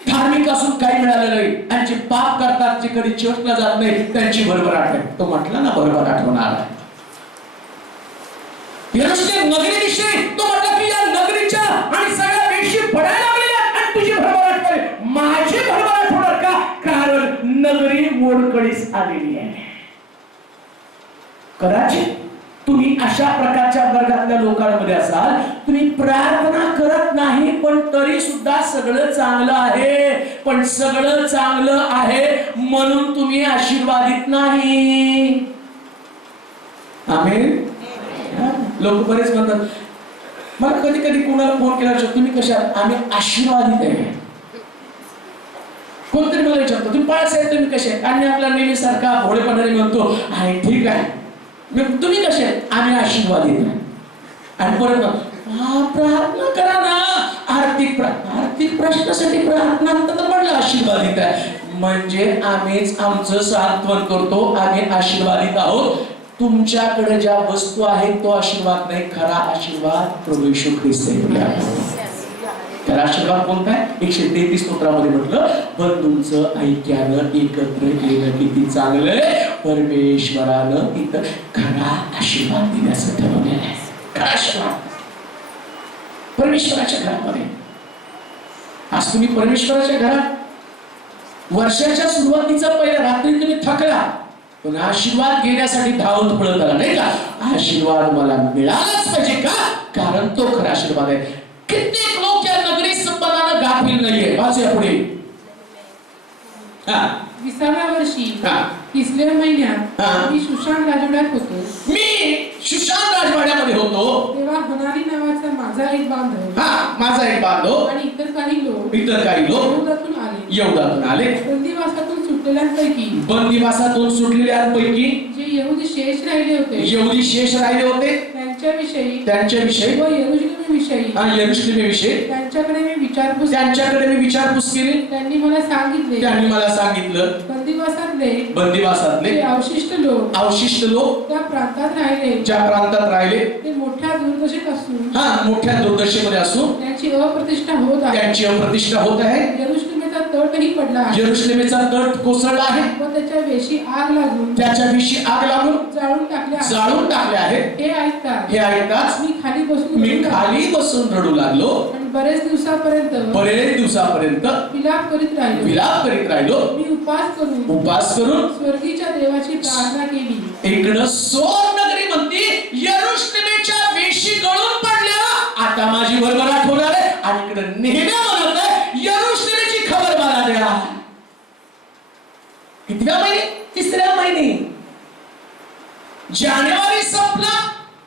धार्मिक असून काही मिळालं नाही आणि जे पाप करतात, जे कधी चर्चला जात नाही, त्यांची भरभराट आहे. तो म्हटला ना भरभराट होणार आहे. यरूशलेम नगरीविषयी तो म्हटला की या नगरीच्या आणि सगळ्या वेशी पडायला लागलेल्या आणि तुझी भरभराट करेल. माझी भरभराट होणार का, कारण नगरी मोडकळीस आलेली आहे. कदाचित तुम्ही अशा प्रकारच्या वर्गातल्या लोकांमध्ये असाल, तुम्ही प्रार्थना करत नाही पण तरी सुद्धा सगळं चांगलं आहे, पण सगळं चांगलं आहे म्हणून तुम्ही आशीर्वादित नाही. आमेन. लोक बरेच म्हणतात, मला कधी कधी कोणाला फोन केला, तुम्ही कशा, आम्ही आशीर्वादित आहे. कोणतरी मला विचारतो, तुम्ही बाळासाहेब तुम्ही कसे आहेत, आणि आपला नेहमीसारखा भोळेपणाने म्हणतो आहे ठीक आहे. तुम्ही कसे आहेत, आम्ही आशीर्वादित आहे. आणि परत प्रार्थना करा ना, आर्थिक प्रश्नासाठी प्रार्थना तर म्हटलं आशीर्वादित आहे, म्हणजे आम्हीच आमचं सांत्वन करतो, आम्ही आशीर्वादित आहोत. तुमच्याकडे ज्या वस्तू आहेत तो आशीर्वाद नाही, खरा आशीर्वाद प्रभू येशू ख्रिस्त आहे. तर आशीर्वाद कोणता आहे, 133 स्तोत्रामध्ये म्हटलं, बंधूंचं ऐक्यानं एकत्र येणं किती चांगलंय, परमेश्वरानं तिथं खरा आशीर्वाद देण्याचं ठरवलेलं आहे. खरा आशीर्वाद परमेश्वराच्या घरामध्ये. आज तुम्ही परमेश्वराच्या घरात वर्षाच्या सुरुवातीचा पहिल्या रात्री तुम्ही थकला, पण आशीर्वाद घेण्यासाठी धावत पळत आला नाही का, आशीर्वाद मला मिळालाच पाहिजे का, कारण तो खरा आशीर्वाद आहे. कित्येक लोक या नगरी संबंधानं गाफील नाहीये. वाचा पुढे. 20व्या वर्षी 30व्या महिन्यात मी शुशान राजवाड्यात होतो. मी शुशान राजवाड्यामध्ये होतो तेव्हा हनानी नावाचा माझा एक बांधव आणि इतर काही लोक यहूदातून आले. बंदिवासातून सुटलेल्यांपैकी जे यहुदी शेष राहिले होते त्यांच्याविषयी व यरूशलेमेविषयी त्यांच्याकडे मी विचारपूस केली. त्यांनी मला सांगितलं बंदिवासातले अवशिष्ट लोक ज्या प्रांतात राहिले ते मोठ्या दुर्दशेमध्ये असून त्यांची अप्रतिष्ठा होत आहे. यरूशलेमेचा तट कोसळला आहे व त्याच्या विषयी आग लागून जाळून टाकले आहेत. हे ऐकताच मी खाली बसून रडू लागलो आणि बरेच दिवसापर्यंत विलाप करीत राहिलो. मी उपास करून स्वर्गीच्या देवाची प्रार्थना केली. इकडं सोर नगरी म्हणते यरूशलेमेच्या वेशी गळून पडल्या, आता माझी भरभराट होणार आहे. आणि इकडे नेहम्या म्हणत आहे यरूशलेमेची खबर मला द्या. कितव्या महिने, 3ऱ्या महिने, जानेवारी संपला,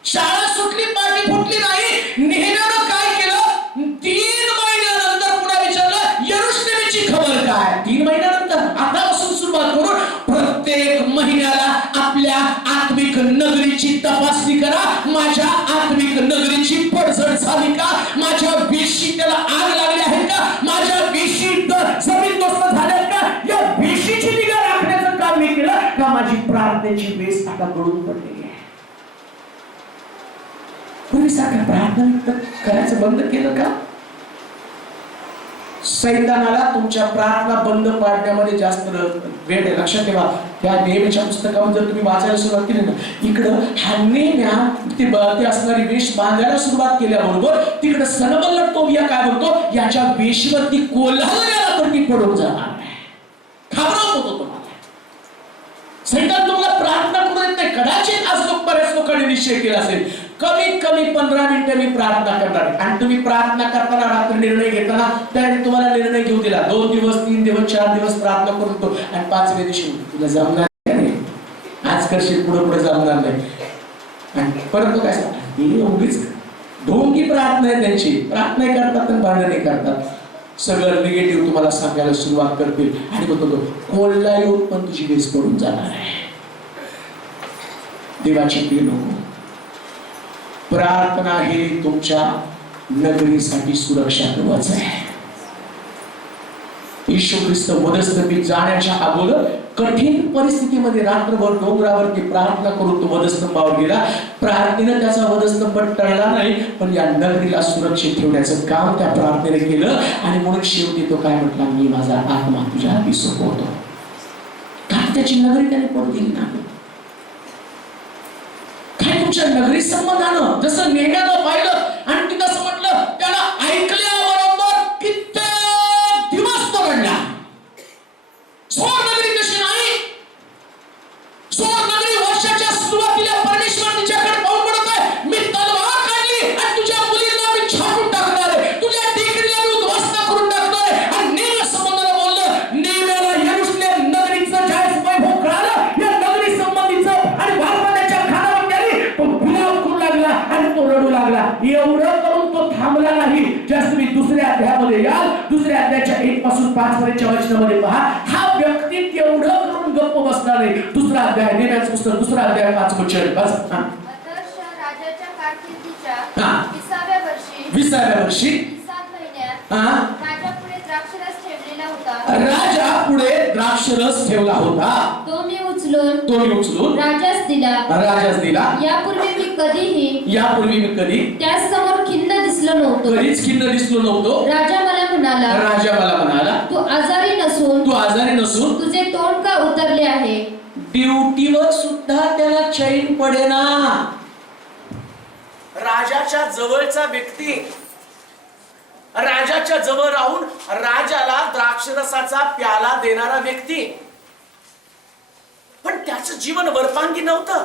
शाळा सुटली, पाठी फुटली नाही. नेहम्यानं काय केलं, 3 महिन्यानंतर पुन्हा विचारलं यरूशलेमेची खबर काय. 3 महिन्यानंतर आतापासून सुरुवात करून प्रत्येक महिन्याला आपल्या आत्मिक नगरीची तपासणी करा. माझ्या आत्मिक नगरीची पडझड झाली का, माझ्या वेशी त्याला आग लागली आहे का, माझ्या वेशी जमीनदोस्त झाल्यात का, या वेशीची निगा राखण्याचं काम मी केलं का, माझी प्रार्थनेची वेस आता गळून पडलेली आहे. पूर्वीसारखं प्रार्थना करायचं बंद केलं का. सैतानाला तुमच्या प्रार्थना बंद पाडण्यामध्ये जास्त वेळ आहे. लक्षात ठेवा, त्या नेहमीच्या पुस्तकामध्ये जर तुम्ही वाचायला सुरुवात केली ना, इकडं हा नेहम्या ती असणारी वेश बांधायला सुरुवात केल्याबरोबर तिकडे सनबल्ल टोबिया काय म्हणतो, याच्या वेशीवरती कोल्हावून गेला तर ती पडून जाणार नाही. घाबरवत होतो तुम्हाला. सैतान तुम्हाला प्रार्थना करू देत नाही. कदाचित आज बऱ्याच लोकांनी निश्चय केला असेल, कमीत कमी 15 मिनिटं मी प्रार्थना करणार आहे. आणि तुम्ही प्रार्थना करताना रात्री निर्णय घेताना त्याने तुम्हाला निर्णय घेऊ दिला, 2 दिवस 3 दिवस 4 दिवस प्रार्थना करतो आणि 5व्या दिवशी तुला जमणार नाही, आज करशील पुढे पुढे जमणार नाही. आणि परत काय सांगतात, ही उगीच ढोंगी प्रार्थना आहे त्यांची. प्रार्थना करतात आणि भांडणे करतात, सगळं निगेटिव्ह तुम्हाला सांगायला सुरुवात करतील आणि म्हणतो कोल्हा येऊन पण तुझी वेस पडून जाणार आहे. देवाची प्रिय लोक, प्रार्थना हे तुमच्या नगरीसाठी सुरक्षा कवच आहे. येशू ख्रिस्त वधस्तंभी जाण्याच्या अगोदर कठीण परिस्थितीमध्ये रात्रभर डोंगरावरती प्रार्थना करून तो वधस्तंभावर गेला. प्रार्थनेनं त्याचा वधस्तंभ टळला नाही, पण या नगरीला सुरक्षित ठेवण्याचं काम त्या प्रार्थनेने केलं. आणि म्हणून शेवटी तो काय म्हटला, मी माझा आत्मा तुझ्या हाती सोपवतो. काय त्याची नगरी त्याने पडू दिली नाही. काय तुमच्या नगरी संबंधानं जसं नेहम्यानं पाहिलं आणि तिथं असं म्हटलं, त्याला ऐकल्याबरोबर कित्येक दिवस तो रडला. सोर नगरी कशी नाही, सोर नगरी वर्षाच्या सुरुवातीला परमेश्वर तिच्याकडे पाहून म्हणत आहे, मी तलवार काढली आणि तुझ्या मुलींना मी छापून टाकणार आहे, तुझ्या टेकडीला मी उद्ध्वस्त करून टाकणार आहे. आणि नेहम्या संबंधानं बोललं, नेहम्याला यरूशलेम नगरीचं ज्यावेळेस वैभव कळालं, या नगरी संबंधीचं आणि भारताच्या खानावर त्याने तो गुलाब करू लागला आणि तो रडू लागला. एवढं करून तो थांबला नाही. जस्ट मी दुसऱ्या अध्यायामध्ये याल, दुसऱ्या अध्यायाच्या 1 पासून 5 पर्यंतच्या वचनामध्ये पहा, हा व्यक्ती तेवढं करून गप्प बसणार नाही. दुसरा अध्याय, नेहम्याचं पुस्तक दुसरा अध्याय 5 वचन बस. राजाच्या कारकिर्दीच्या 20व्या वर्षी 20व्या वर्षी 7 महिन्यात राजा पुढे द्राक्षरस ठेवलेला होता. राजा पुढे द्राक्षरस ठेवला होता. तो मी उचलून राजास दिला. यापूर्वी मी कधी त्याच समोर खिन्न दिसलो नव्हतो. कधीच खिन्न दिसलो नव्हतो. राजा मला म्हणाला, तू आजारी नसून तुझे तोंड का उतरले आहे. ड्युटीवर सुद्धा त्याला चैन पडेना. राजाच्या जवळचा व्यक्ती राजाच्या जवळ राहून राजाला द्राक्षरसाचा प्याला देणारा व्यक्ती, पण त्याचं जीवन वरपांगी नव्हतं.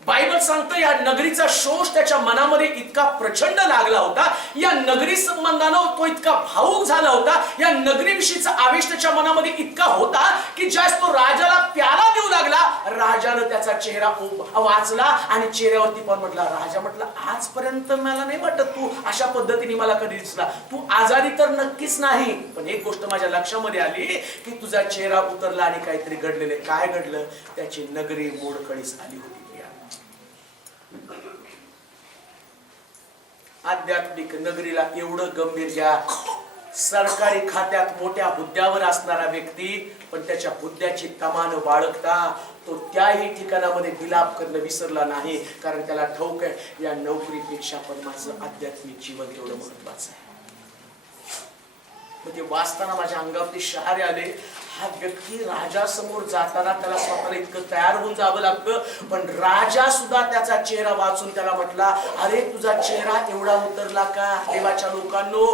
बायबल सांगतं, या नगरीचा शोष त्याच्या मनामध्ये इतका प्रचंड लागला होता, या नगरी संबंधानं तो इतका भावुक झाला होता, या नगरीविषयीचा आवेश त्याच्या मनामध्ये इतका होता की ज्यावेळेस तो राजाला प्याला देऊ लागला, राजानं त्याचा चेहरा वाचला आणि चेहऱ्यावरती पण म्हटला, राजा म्हटला, आजपर्यंत मला नाही वाटत तू अशा पद्धतीने मला कधी दिसला. तू आजारी तर नक्कीच नाही, पण एक गोष्ट माझ्या लक्षामध्ये आली की तुझा चेहरा उतरला आणि काहीतरी घडलेले. काय घडलं? त्याची नगरी मोडकळीस आली होती. आध्यात्मिक नगरीला एवढं गंभीर घ्या. सरकारी खात्यात मोठ्या हुद्द्यावर असणारा व्यक्ती, पण त्याच्या हुद्द्याची तमान बाळगता तो त्याही ठिकाणामध्ये विलाप करणं विसरला नाही, कारण त्याला ठाऊक आहे, या नोकरीपेक्षा पण माझं आध्यात्मिक जीवन तेवढं महत्वाचं आहे. ते वाचताना माझ्या अंगावरती शहारे आले. हा व्यक्ती राजासमोर जाताना त्याला स्वतःला इतकं तयार होऊन जावं लागतं, पण राजा सुद्धा त्याचा चेहरा वाचून त्याला म्हटला, अरे तुझा चेहरा एवढा उतरला का? देवाच्या लोकांनो,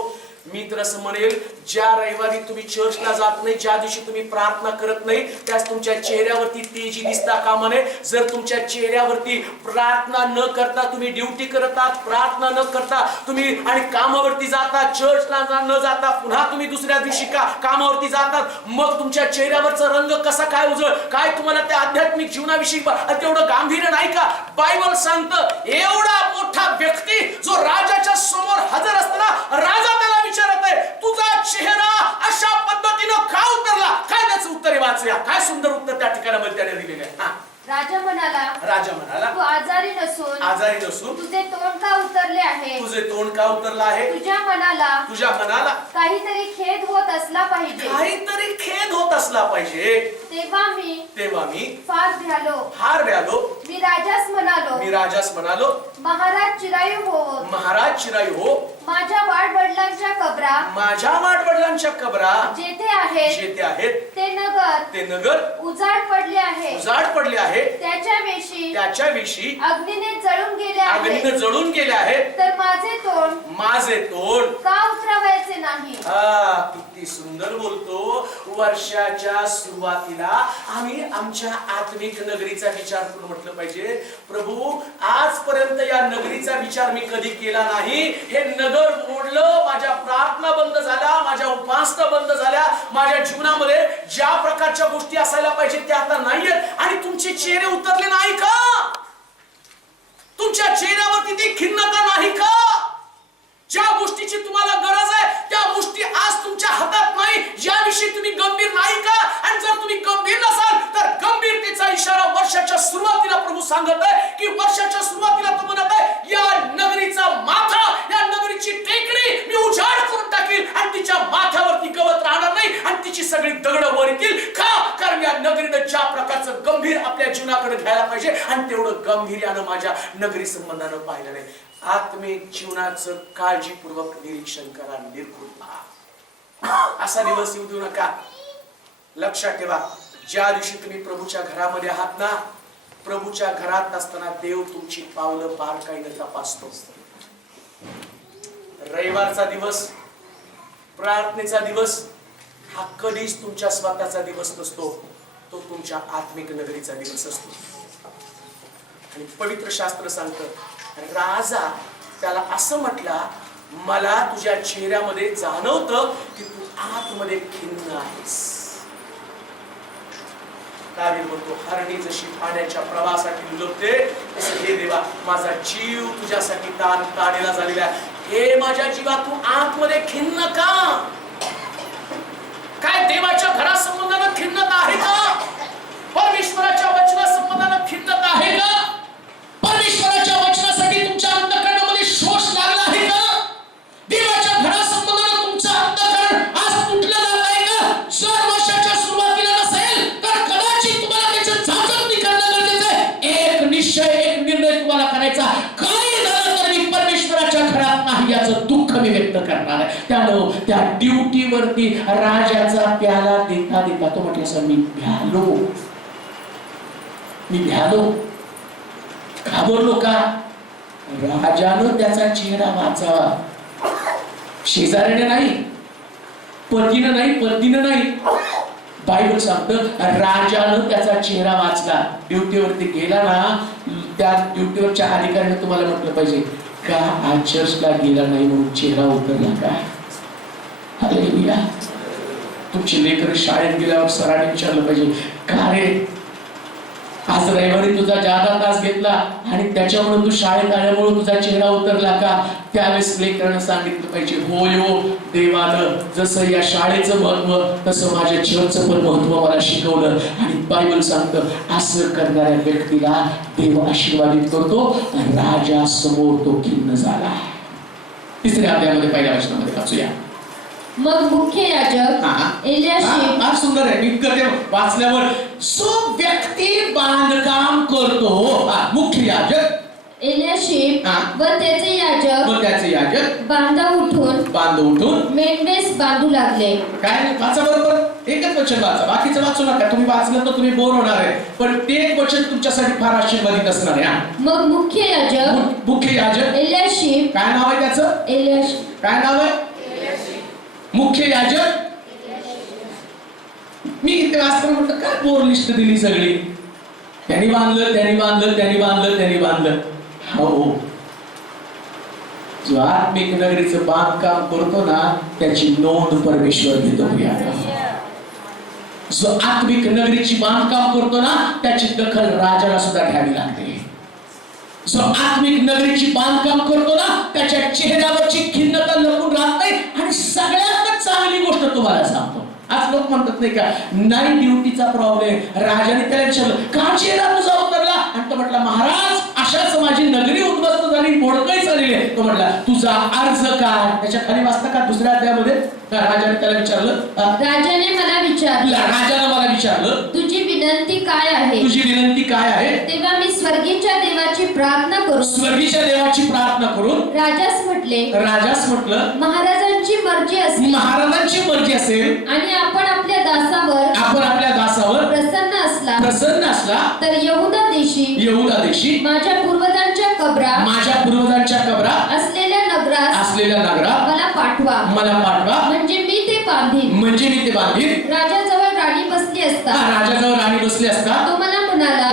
मी तर असं म्हणेल, ज्या रविवारी तुम्ही चर्चला जात नाही, ज्या दिवशी तुम्ही प्रार्थना करत नाही, त्याच तुमच्या चेहऱ्यावरती तेजी दिसता कामा नये. जर तुमच्या चेहऱ्यावरती प्रार्थना न करता तुम्ही ड्युटी करतात, प्रार्थना न करता तुम्ही आणि कामावरती जाता, चर्चला न जाता पुन्हा तुम्ही दुसऱ्या दिवशी कामावरती जातात, मग तुमच्या चेहऱ्यावरचा रंग कसा काय उजळ? काय तुम्हाला त्या आध्यात्मिक जीवनाविषयी तेवढं गांभीर्य नाही का? बायबल सांगतं, एवढा मोठा व्यक्ती जो राजाच्या समोर हजर असताना राजा त्याला विचारत आहे, तुझा चेहरा अशा पद्धतीनं का उतरला? काय त्याचं उत्तर वाचूया. काय सुंदर उत्तर त्या ठिकाणामध्ये त्याने दिलेलं आहे. राजा म्हणाला, तू आजारी नसून तुझे तोंड का उतरले आहे. तोंड का उतरला आहे? तुझ्या मनाला काहीतरी खेद होत असला पाहिजे. तेव्हा मी फार भ्यालो. मी राजास म्हणालो, महाराज चिरायू हो. माझ्या वाडवडिलांच्या कबरा माझ्या वाडवडिलांच्या कबरा जेथे आहेत जेथे आहेत ते नगर उजाड पडले आहे आहे त्याच्याविषयी अग्नीने जळून गेले अग्नीने आहे जळून गेले आहेत. तर माझे तोंड का उतरवायचे नाही. किती सुंदर बोलतो. वर्षाच्या सुरुवातीला आम्ही आमच्या आत्मिक नगरीचा विचार करून म्हटलं पाहिजे, प्रभू आजपर्यंत या नगरीचा विचार मी कधी केला नाही. हे नगर मोडलं, माझ्या प्रार्थना बंद झाल्या, माझ्या उपासना बंद झाल्या, माझ्या जीवनामध्ये ज्या प्रकारच्या गोष्टी असायला पाहिजे त्या आता नाहीयेत. आणि तुमचे चेहरे उतरले नाही का? तुमच्या चेहऱ्यावरती ती खिन्नता नाही का? ज्या गोष्टीची तुम्हाला गरज आहे त्या गोष्टी आज तुमच्या हातात नाही, याविषयी तुम्ही गंभीर नाही का? आणि जर तुम्ही गंभीर नसाल तर गंभीरतेचा इशारा वर्षाच्या सुरुवातीला प्रभू सांगत आहे की वर्षाच्या सुरुवातीला तो म्हणत आहे, या नगरीचा माथा, या नगरीची टेकडी मी उजाड करून टाकील आणि तिच्या माथ्यावरती गवत राहणार नाही आणि तिची सगळी दगडं वर येतील. का? कारण या नगरीनं ज्या प्रकारचं गंभीर आपल्या जीवनाकडे घ्यायला पाहिजे आणि तेवढं गांभीर्यानं माझ्या नगरी संबंधानं पाहिलं नाही. आत्मिक जीवनाचं काळजीपूर्वक निरीक्षण करा, निर्भूल पहा. असा दिवस येऊ देऊ नका. लक्षात ठेवा, ज्या दिवशी तुम्ही प्रभूच्या घरामध्ये आहात ना, प्रभूच्या घरात असताना देव तुमची पावलं बारकाईने तपासतो. रविवारचा दिवस, प्रार्थनेचा दिवस हा कधीच तुमच्या स्वतःचा दिवस नसतो, तो तुमच्या आत्मिक नगरीचा दिवस असतो. आणि पवित्र शास्त्र सांगतं, राजा त्याला असं म्हटला, मला तुझ्या चेहऱ्यामध्ये जाणवतं की तू आतमध्ये खिन्न आहेस. दावीद म्हणतो, हरणी जशी पाण्याच्या प्रवाहासाठी लुलबते तसे हे देवा माझा जीव तुझ्यासाठी ताणेला झालेला आहे. हे माझ्या जीवा तू आतमध्ये खिन्न का? काय देवाच्या घरासंबंधानं खिन्नता आहे का? परमेश्वराच्या वचनासंबंधानं खिन्नता आहे का? परमेश्वराच्या वचनासाठी तुमच्या अंतःकरणामध्ये शोष लागला आहे का? देवाच्या घरासंबंधानं तुमचं अंतःकरण आज तुटलं झालं आहे का? जर वर्षाच्या सुरुवातीला नसेल तर कदाचित तुम्हाला त्याचं चाचपणी करणं गरजेचं आहे. एक निश्चय, एक निर्णय तुम्हाला करायचा, काही झालं तर मी परमेश्वराच्या घरात नाही याचं दुःख मी व्यक्त करणार आहे. त्यामुळं त्या ड्युटीवरती राजाचा प्याला देता देता तो म्हटलं, सर मी भ्यालो, घाबरलो का? राजानं त्याचा चेहरा वाचावा. शेजाऱ्याने नाही, पतीनं नाही, पत्नीनं नाही. बायबल सांगतं राजानं त्याचा चेहरा वाचला. ड्युटीवरती गेला ना, त्या ड्युटीवरच्या अधिकाऱ्याने तुम्हाला म्हटलं पाहिजे का आज चर्चला गेला नाही म्हणून चेहरा उतरला का? हालेलुया. तुमची लेकरं शाळेत गेल्यावर सरांनी विचारलं पाहिजे, का रे आज रविवारी तुझा जादा तास घेतला आणि त्याच्यामुळे तू शाळेत आल्यामुळे तुझा चेहरा उतरला का? त्यावेळेस लेकरानं सांगितलं पाहिजे, होय हो, देवानं जसं या शाळेचं महत्व तसं माझ्या चर्चचं पण महत्व मला शिकवलं. आणि बायबल सांगतं असं करणाऱ्या व्यक्तीला देव आशीर्वादित करतो. राजा समोर तो खिन्न झाला. तिसऱ्या अध्यायामध्ये पहिल्या वचनामध्ये वाचूया. मग मुख्य याजक एलियाशीब, फार सुंदर आहे. इतकं ते वाचल्यावर जो व्यक्ती बांधकाम करतो, मुख्य याजक एलियाशीब व त्याचे याजक बांधा उठून मेंढेस बांधू लागले. काय वाचा बरोबर, एकच वचन वाचा, बाकीचं वाचू नका. तुम्ही वाचलं तर तुम्ही बोर होणार आहे, पण ते एक वचन तुमच्यासाठी फार आशीर्वादित असणार आहे. मग मुख्य याजक एलियाशीब, काय नाव आहे त्याचं? एलियाशीब. काय नाव आहे? मुख्य याजक. मी इथे वाचताना म्हटलं काय बोर लिस्ट दिली सगळी, त्यांनी बांधलं. हो, जो आत्मिक नगरीचं बांधकाम करतो ना त्याची नोंद परमेश्वर घेतो. जो आत्मिक नगरीची बांधकाम करतो ना त्याची दखल राजाला सुद्धा घ्यावी लागते. जो आत्मिक नगरीची बांधकाम करतो ना त्याच्या चेहऱ्यावरची खिन्नता लपून राहत नाही. आणि सगळ्यात चांगली गोष्ट तुम्हाला सांगतो, आज लोक म्हणतात नाही का, नाही ड्युटीचा प्रॉब्लेम. राजाने त्याला विचारलं का चेहरा तुझा उतरला? आणि तो म्हटला, महाराज अशाच माझी नगरी उद्ध्वस्त झाली मोडकळीस आलेली आहे. तो म्हटला तुझा अर्ज काय? त्याच्या खाली वाचता का दुसऱ्या अध्यायामध्ये? राजाने त्याला विचारलं, राजाने मला विचारलं, राजाने मला विचारलं तुझी विनंती काय आहे? तुझी विनंती काय आहे? तेव्हा मी स्वर्गीच्या देवाची प्रार्थना करून स्वर्गीच्या देवाची प्रार्थना करून राजास म्हटलं, महाराजांची मर्जी असेल, महाराजांची मर्जी असेल आणि आपण आपल्या दासावर प्रसन्न असला तर यहूदा देशी माझ्या पूर्वजांच्या कबरा असलेल्या नगरात मला पाठवा, म्हणजे मी ते बांधीन. राजाजवळ राणी बसली असता तो मला म्हणाला,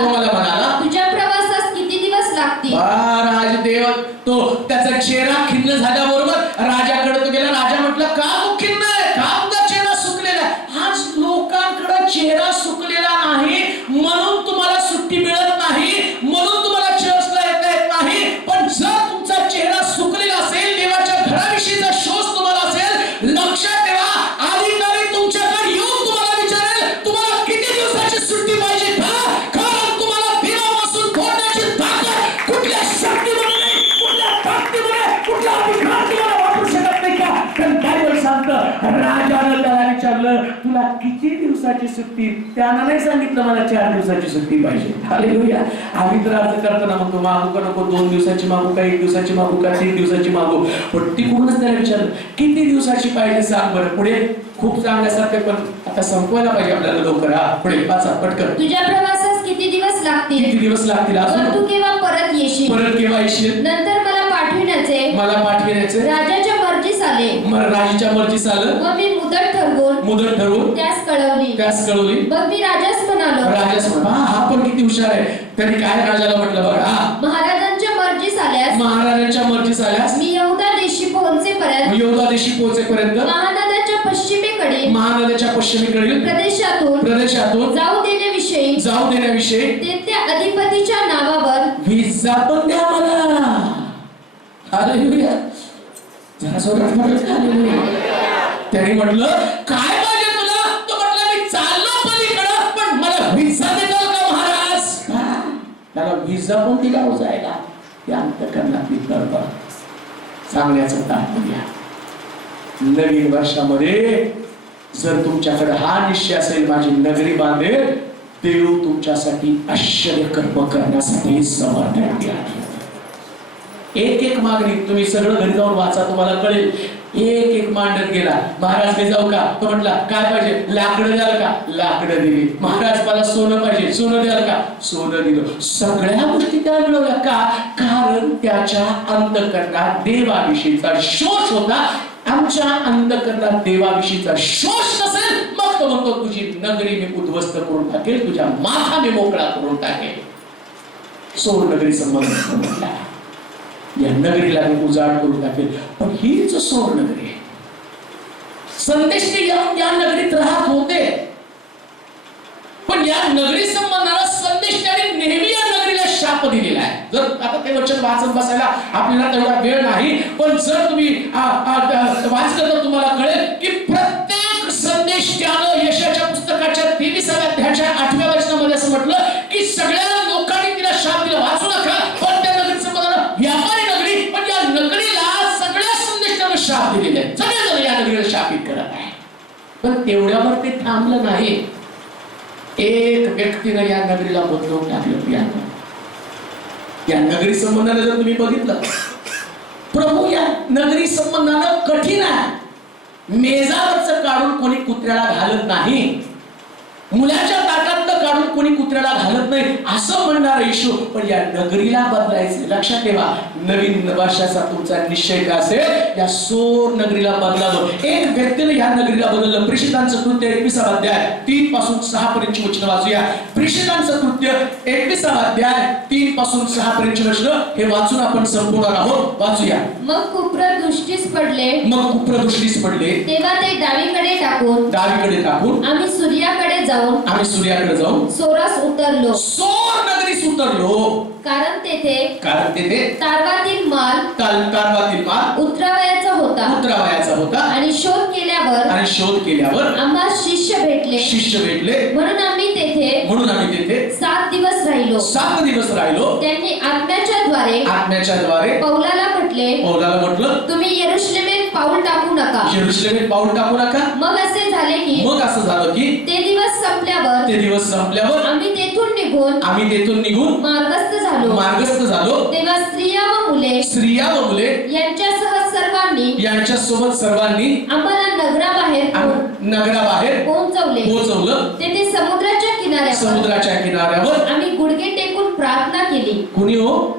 तुझ्या प्रवासास किती दिवस लागतील? राजदेव तो त्याचा चेहरा खिन्न झाल्याबरोबर राजाकडे तो गेला. राजा म्हटलं, का तू खिन्न आहे? का तुझा चेहरा सुकलेला आहे? आज लोकांकडे चेहरा सुकलेला नाही म्हणून तुम्हाला सुट्टी मिळत नाही, म्हणून तुम्हाला चर्चला येता येत नाही. पण जर तुमचा चेहरा सुकलेला असेल, देवाच्या घराविषयीचा शोध तुम्हाला असेल, लक्षात ठेवा, अधिकारी तुमच्याकडे येऊन तुम्हाला विचारेल, तुम्हाला किती दिवसाची सुट्टी पाहिजे का? कारण तुम्हाला देवापासून फोडण्याची ताकद कुठल्या शक्तीमध्ये नाही, कुठल्या ताकदीमध्ये, कुठला अधिकार तुम्हाला वापरू शकत नाही का? तर बायबल सांगतं, राजानं त्याला विचारलं, तुला किती दिवसाची सुट्टी? त्यानं नाही सांगितलं मला 4 दिवसाची सुट्टी पाहिजे. हालेलुया. आम्ही तर अर्ज करताना म्हणतो, मागू का नको, 2 दिवसाची मागू का, 1 दिवसाची मागू का, 3 दिवसाची मागू. पण तिकडूनच त्याला विचारलं, किती दिवसाची पाहिजे सांग बरं. पुढे खूप चांगल्यासारखे, पण आता संपवायला पाहिजे आपल्याला लवकर. पुढे वाचा पटकन. तुझ्या प्रवासास किती दिवस लागतील? किती दिवस लागतील? वर तू केव्हा परत येशील? नंतर मला पाठविण्याचे राजाच्या मर्जीस आले. राजाच्या मर्जीस आलं. मग मी मुदत ठरवून त्यास कळवली. मग मी राजास म्हणालो, हा पण किती हुशार आहे. त्यांनी काय राजाला म्हटलं बघा, महाराजांच्या मर्जीस आल्यास मी यहूदा देशी पोहोचेपर्यंत महानद्याच्या पश्चिमेकडील प्रदेशातून जाऊ देण्याविषयी तेथल्या अधिपतीच्या नावावर व्हिसा पण द्या मला. हालेलुया. जरा जोरात म्हटलं हालेलुया. त्यांनी म्हटलं, काय पाहिजे तुला? तो म्हटलं, मी चाललो पलीकडं, पण मला व्हिसा देताल का महाराज? त्याला व्हिसा पण दिला हो जायला. त्या अंतःकरणातली तळमळ. सांगण्याचं तात्पर्य, नवीन वर्षामध्ये जर तुमच्याकडे हा निश्चय असेल, माझी नगरी बांधेल, देव तुमच्यासाठी आश्चर्य कर्म करण्यासाठी समर्थ आहे. एक मागणी तुम्ही सगळं घरी जाऊन वाचा, तुम्हाला कळेल. एक मांडत गेला. महाराज मी जाऊ का? तो म्हटला, काय पाहिजे? लाकडं द्याल का? लाकडं दिली. महाराज मला सोनं पाहिजे, सोनं द्याल का? सोनं दिलं. सगळ्या गोष्टी त्या मिळवल्या का? कारण त्याच्या अंतःकरणात देवाविषयीचा शोष होता. आमच्या अंतःकरणात देवाविषयीचा शोष नसेल, मग तो म्हणतो, तुझी नगरी मी उद्ध्वस्त करून टाकेल, तुझ्या माथा मी मोकळा करून टाकेल. सोर नगरी संबंध म्हटला, या नगरीला मी उजाड करून टाकेल. पण हीच सोर नगरी आहे. संदेश या नगरीत राहत होते, पण या नगरी संबंधाला संदेश त्याने नेहमी या नगरीला शाप दिलेला आहे. जर आता ते वचन वाचत बसायला आपल्याला तेवढा वेळ नाही, पण जर तुम्ही वाचलं तर तुम्हाला कळेल की प्रत्येक संदेश त्यानं यशाच्या पुस्तकाच्या 23व्या अध्यायाच्या 8व्या वचनामध्ये असं म्हटलं की सगळ्या लोकांनी तिला शाप दिला. वाचू नका, पण त्या नगरी संबंधाला व्यापारी नगरी, पण या नगरीला सगळ्या संदेशानं शाप दिलेले आहेत. सगळेजण या नगरीला शापित करत आहे. पण तेवढ्यावर ते थांबलं नाही. एक व्यक्तीने या नगरीला बदलून टाकलं. या नगरी संबंधाने जर तुम्ही बघितलं, प्रभू या नगरी संबंधानं कठीण आहे. मेजावरचं काढून कोणी कुत्र्याला घालत नाही, मुलाच्या ताटातलं काढून कोणी कुत्र्याला घालत नाही असं म्हणणार येशू. पण या नगरीला बदलायचं. लक्षात ठेवा, नवीन वर्षाचा तुमचा निश्चय काय असेल? या सोर नगरीला बदलावं. एक व्यक्तीने या नगरीला बदललं. प्रेषितांचं कृत्य 21 अध्याय 3 पासून 6 पर्यंतची वचनं वाचूया. प्रेषितांचं कृत्य 21 अध्याय 3 पासून 6 पर्यंतची वचनं हे वाचून आपण संपवणार आहोत. वाचूया. मग कुप्र दृष्टीस पडले, तेव्हा ते डावीकडे टाकून आम्ही सूर्याकडे जाऊन सोरास उतरलो. सोर नगरीस उतरलो. कारण तेथे तारवातील माल उतरावयाचा होता. आणि शोध केल्यावर आम्हाला शिष्य भेटले. म्हणून आम्ही तेथे 7 दिवस राहिलो. 7 दिवस राहिलो. त्यांनी आत्म्याच्या द्वारे पौलाला म्हटलं, तुम्ही यरूशलेमेत पाऊल टाकू नका. यरूशलेमेत पाऊल टाकू नका. मग असं झालं की ते दिवस संपल्यावर आम्ही तेथून निघून मार्गस्थ झालो. तेव्हा स्त्रिया व मुले यांच्यासोबत सर्वांनी आम्हाला नगराबाहेर पोहोचवलं. तेथे समुद्राच्या किनाऱ्यावर आम्ही गुडघे टेकून प्रार्थना केली. कुणी हो?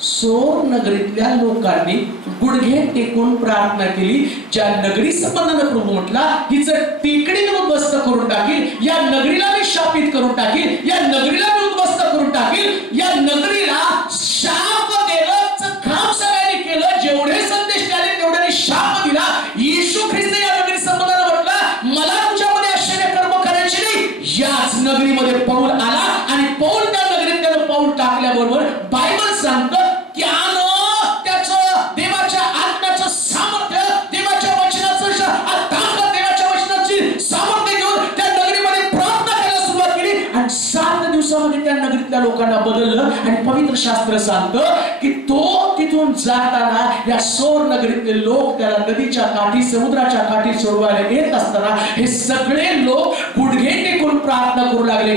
सोर नगरीतल्या लोकांनी गुडघे टेकून प्रार्थना केली. ज्या नगरी संबंधानं प्रभू म्हटला, हिचं टेकडीने उद्ध्वस्त करून टाकील, या नगरीला मी शापित करून टाकील, या नगरीला मी उद्ध्वस्त करून टाकील, या नगरीला शाप देण्याचं काम सगळ्यांनी केलं. जेवढे संदेश आले तेवढ्याने शाप दिला. येशू ख्रिस्त या नगरी संबंधानं म्हटला, मला तुझ्यामध्ये आश्चर्य कर्म करायचे नाही. याच नगरीमध्ये पौल आला आणि पौल त्या नगरीत त्यानं पाऊल टाकल्याबरोबर बायबल सांगतं देवाच्या आत्म्याचं सामर्थ्य, देवाच्या वचनाचं ताकद, देवाच्या वचनाची सामर्थ्य घेऊन त्या नगरीमध्ये प्रार्थना करायला सुरुवात केली आणि 7 दिवसामध्ये त्या नगरीतल्या लोकांना बदललं. आणि पवित्र शास्त्र सांगतं की तो तिथून जाताना या सोर नगरीतले लोक त्याला नदीच्या काठी, समुद्राच्या काठी सोडवायला येत असताना हे सगळे लोक गुडघे टेकून प्रार्थना करू लागले.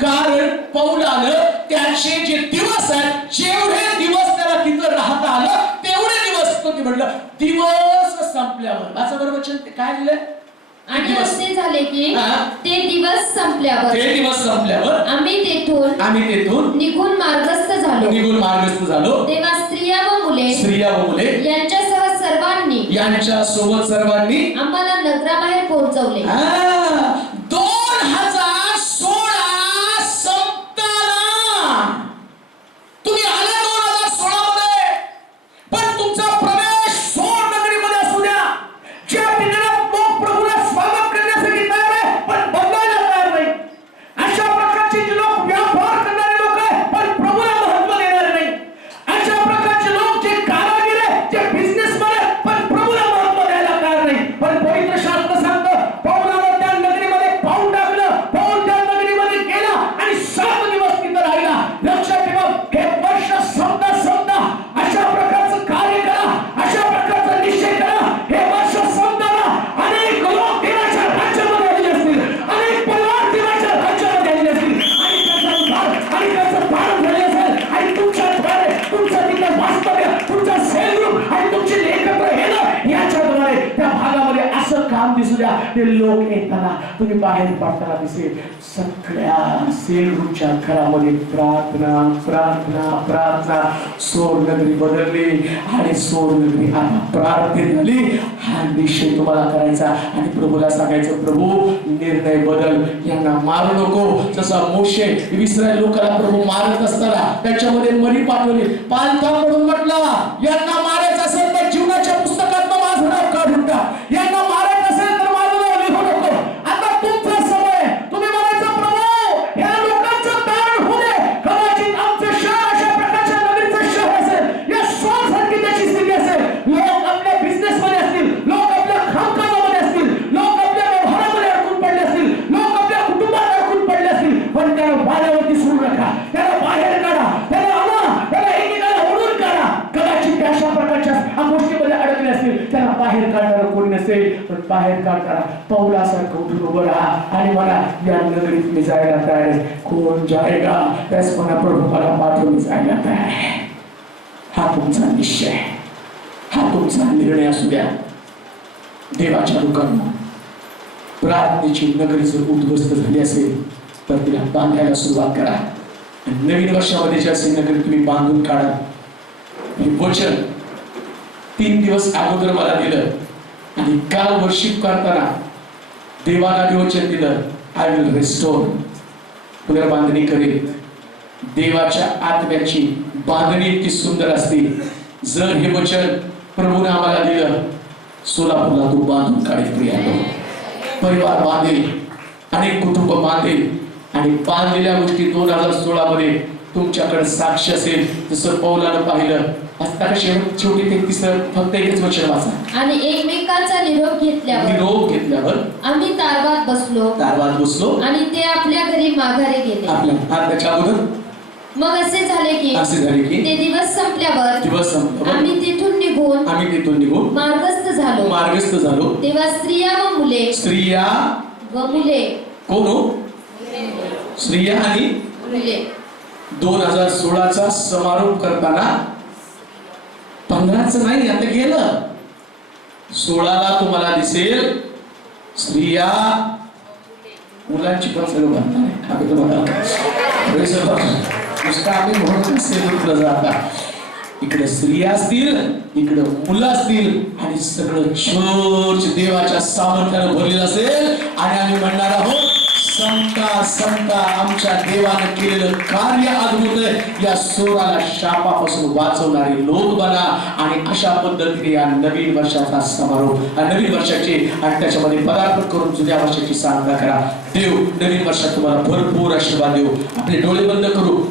कारण पौलानं त्याचे जे दिवस आहेत, जेवढे दिवस त्याला तिथं राहता आलं तेवढे दिवस तो म्हटलं दिवस संपल्यावर. असं बरोबर वचन ते काय लिहिलंय? आणि असे झाले की ते दिवस संपल्यावर आम्ही तेथून निघून मार्गस्थ झालो. तेव्हा स्त्रिया व मुले यांच्यासोबत सर्वांनी आम्हाला नगराबाहेर पोहोचवले. 2016 संपताना तुम्ही आले 2016 मध्ये, पण तुमचा प्रवेश सोर नगरीमध्ये असू द्या. ज्या ठिकाणी लोक प्रभूला स्वागत करण्यासाठी तयार आहे पण बदलायला तयार नाही, अशा प्रकारचे जे लोक व्यापार करणारे लोक आहे पण प्रभूला महत्व देणारे नाही, अशा प्रकारचे लोक जे कारागीर आहे, जे बिझनेसमॅन आहे पण प्रभूला महत्व द्यायला तयार नाही. पण पवित्र शास्त्र सांगतं पौलानं त्या नगरीमध्ये पाऊल टाकलं. पौल त्या नगरीमध्ये गेला आणि 7 दिवस तिथं राहिला. लक्षात ठेवा, हे वर्ष संपता अशा प्रकारचं कार्य करा, अशा प्रकारचा निश्चय करा. हे वर्ष संपताना अनेक लोक देवाच्या राज्यामध्ये आलेले असतील, अनेक परिवार देवाच्या राज्यामध्ये आलेले असतील आणि त्याचा उद्धार आणि त्याचं पालन झाले असेल आणि तुमच्याद्वारे तुमचं तिथं वास्तव्य, तुमचा सेल ग्रुप आणि तुमची एकत्र येणं याच्याद्वारे त्या भागामध्ये असं काम दिसू द्या. ते लोक येताना तुम्ही बाहेर पडताना दिसेल. सगळ्या सेल ग्रुपच्या घरामध्ये प्रार्थना सोर नगरी बदलली आणि सोर नगरी आता प्रार्थना झाली. हा निश्चय तुम्हाला करायचा आणि प्रभूला सांगायचं, प्रभू निर्णय बदल, यांना मारू नको. जसा मोशे इस्रायल लोकांना प्रभू मारत असताना त्याच्यामध्ये मरी पाठवली, पालथा पडून म्हटला यांना मारायचं असेल तर जीवनाच्या पुस्तकात माझं नाव काढून टाक, यांना मारायचं असेल तर माझं नाव लिहू नको. आता तुमचा समय, तुम्ही म्हणायचं प्रभू या लोकांचं तारण होऊ दे. कदाचित आमचं शहर अशा प्रकारच्या नगरीचं शहर असेल, या स्वार्थसारखी त्याची स्थिती असेल. लोक आपल्या बिझनेस मध्ये असतील, लोक आपल्या कामकाजामध्ये असतील, लोक आपल्या व्यवहारामध्ये अडकून पडले असतील, लोक आपल्या कुटुंबात अडकून पडले असतील, पण त्याला वाऱ्यावरती सोडू नका. त्याला बाहेर काढा, त्याला आणा, त्याला एकेकाला ओढून काढा. कदाचित त्या अशा प्रकारच्या गोष्टीमध्ये अडकले असतील, त्याला बाहेर काढणारं कोणी नसेल, पण बाहेर काढताना पौलासारखं उठून उभं राहा आणि मला या नगरीत मी जायला तयार आहे. कोण जायगा त्याच म्हणा, प्रभू मला पाठवून जायला तयार आहे. हा तुमचा निश्चय, हा तुमचा निर्णय असू द्या. देवाच्या लोकांना प्रार्थनेची नगरी जर उद्ध्वस्त झाली असेल तर तिला बांधायला सुरुवात करा. नवीन वर्षामध्ये जी असेल नगरी तुम्ही बांधून काढा. हे वचन 3 दिवस अगोदर मला दिलं आणि काल वर्शिप करताना देवाला वचन दिलं, आय विल रिस्टोर, पुनर्बांधणी करेल. देवाच्या आत्म्याची बांधणी इतकी सुंदर असते. जर हे वचन प्रभूने आम्हाला दिलं, सोलापूरला तू बांधून काढेल, प्रियानो. परिवार बांधेल, अनेक कुटुंब बांधेल आणि बांधलेल्या गोष्टी 2016 मध्ये तुमच्याकडे साक्ष असेल. जसं पौलानं पाहिलं, आता शेवटी 33 फक्त एकच वचन वाचा. आणि एकमेकांचा निरोप घेतल्यावर आम्ही तारवात बसलो आणि ते आपल्या घरी माघारी गेले. त्याच्या अगोदर मग असे झाले की ते दिवस संपल्यावर आम्ही तेथून निघून मार्गस्थ झालो तेव्हा स्त्रिया व मुले कोण हो? स्त्रिया आणि मुले 2016चा समारोप करताना 15च नाही आता गेलं 16ला तुम्हाला दिसेल स्त्रिया मुलांची पण सगळं म्हणतात आम्ही तुम्हाला नुसतं आम्ही म्हणून सेवकला जाता इकडे स्त्रिया असतील इकडे मुलं असतील आणि सगळं चर्च देवाच्या सामर्थ्यानं भरलेलं असेल आणि आम्ही म्हणणार आहोत संता संता आमच्या देवानं केलेलं कार्य अद्भुत आहे या सोराला शापापासून वाचवणारे लोक बना आणि अशा पद्धतीने या नवीन वर्षाचा समारोप नवीन वर्षाचे आणि त्याच्यामध्ये पदार्पण करून जुन्या वर्षाची सांगता करा देव नवीन वर्षात तुम्हाला भरपूर आशीर्वाद देऊ आपले डोळे बंद करू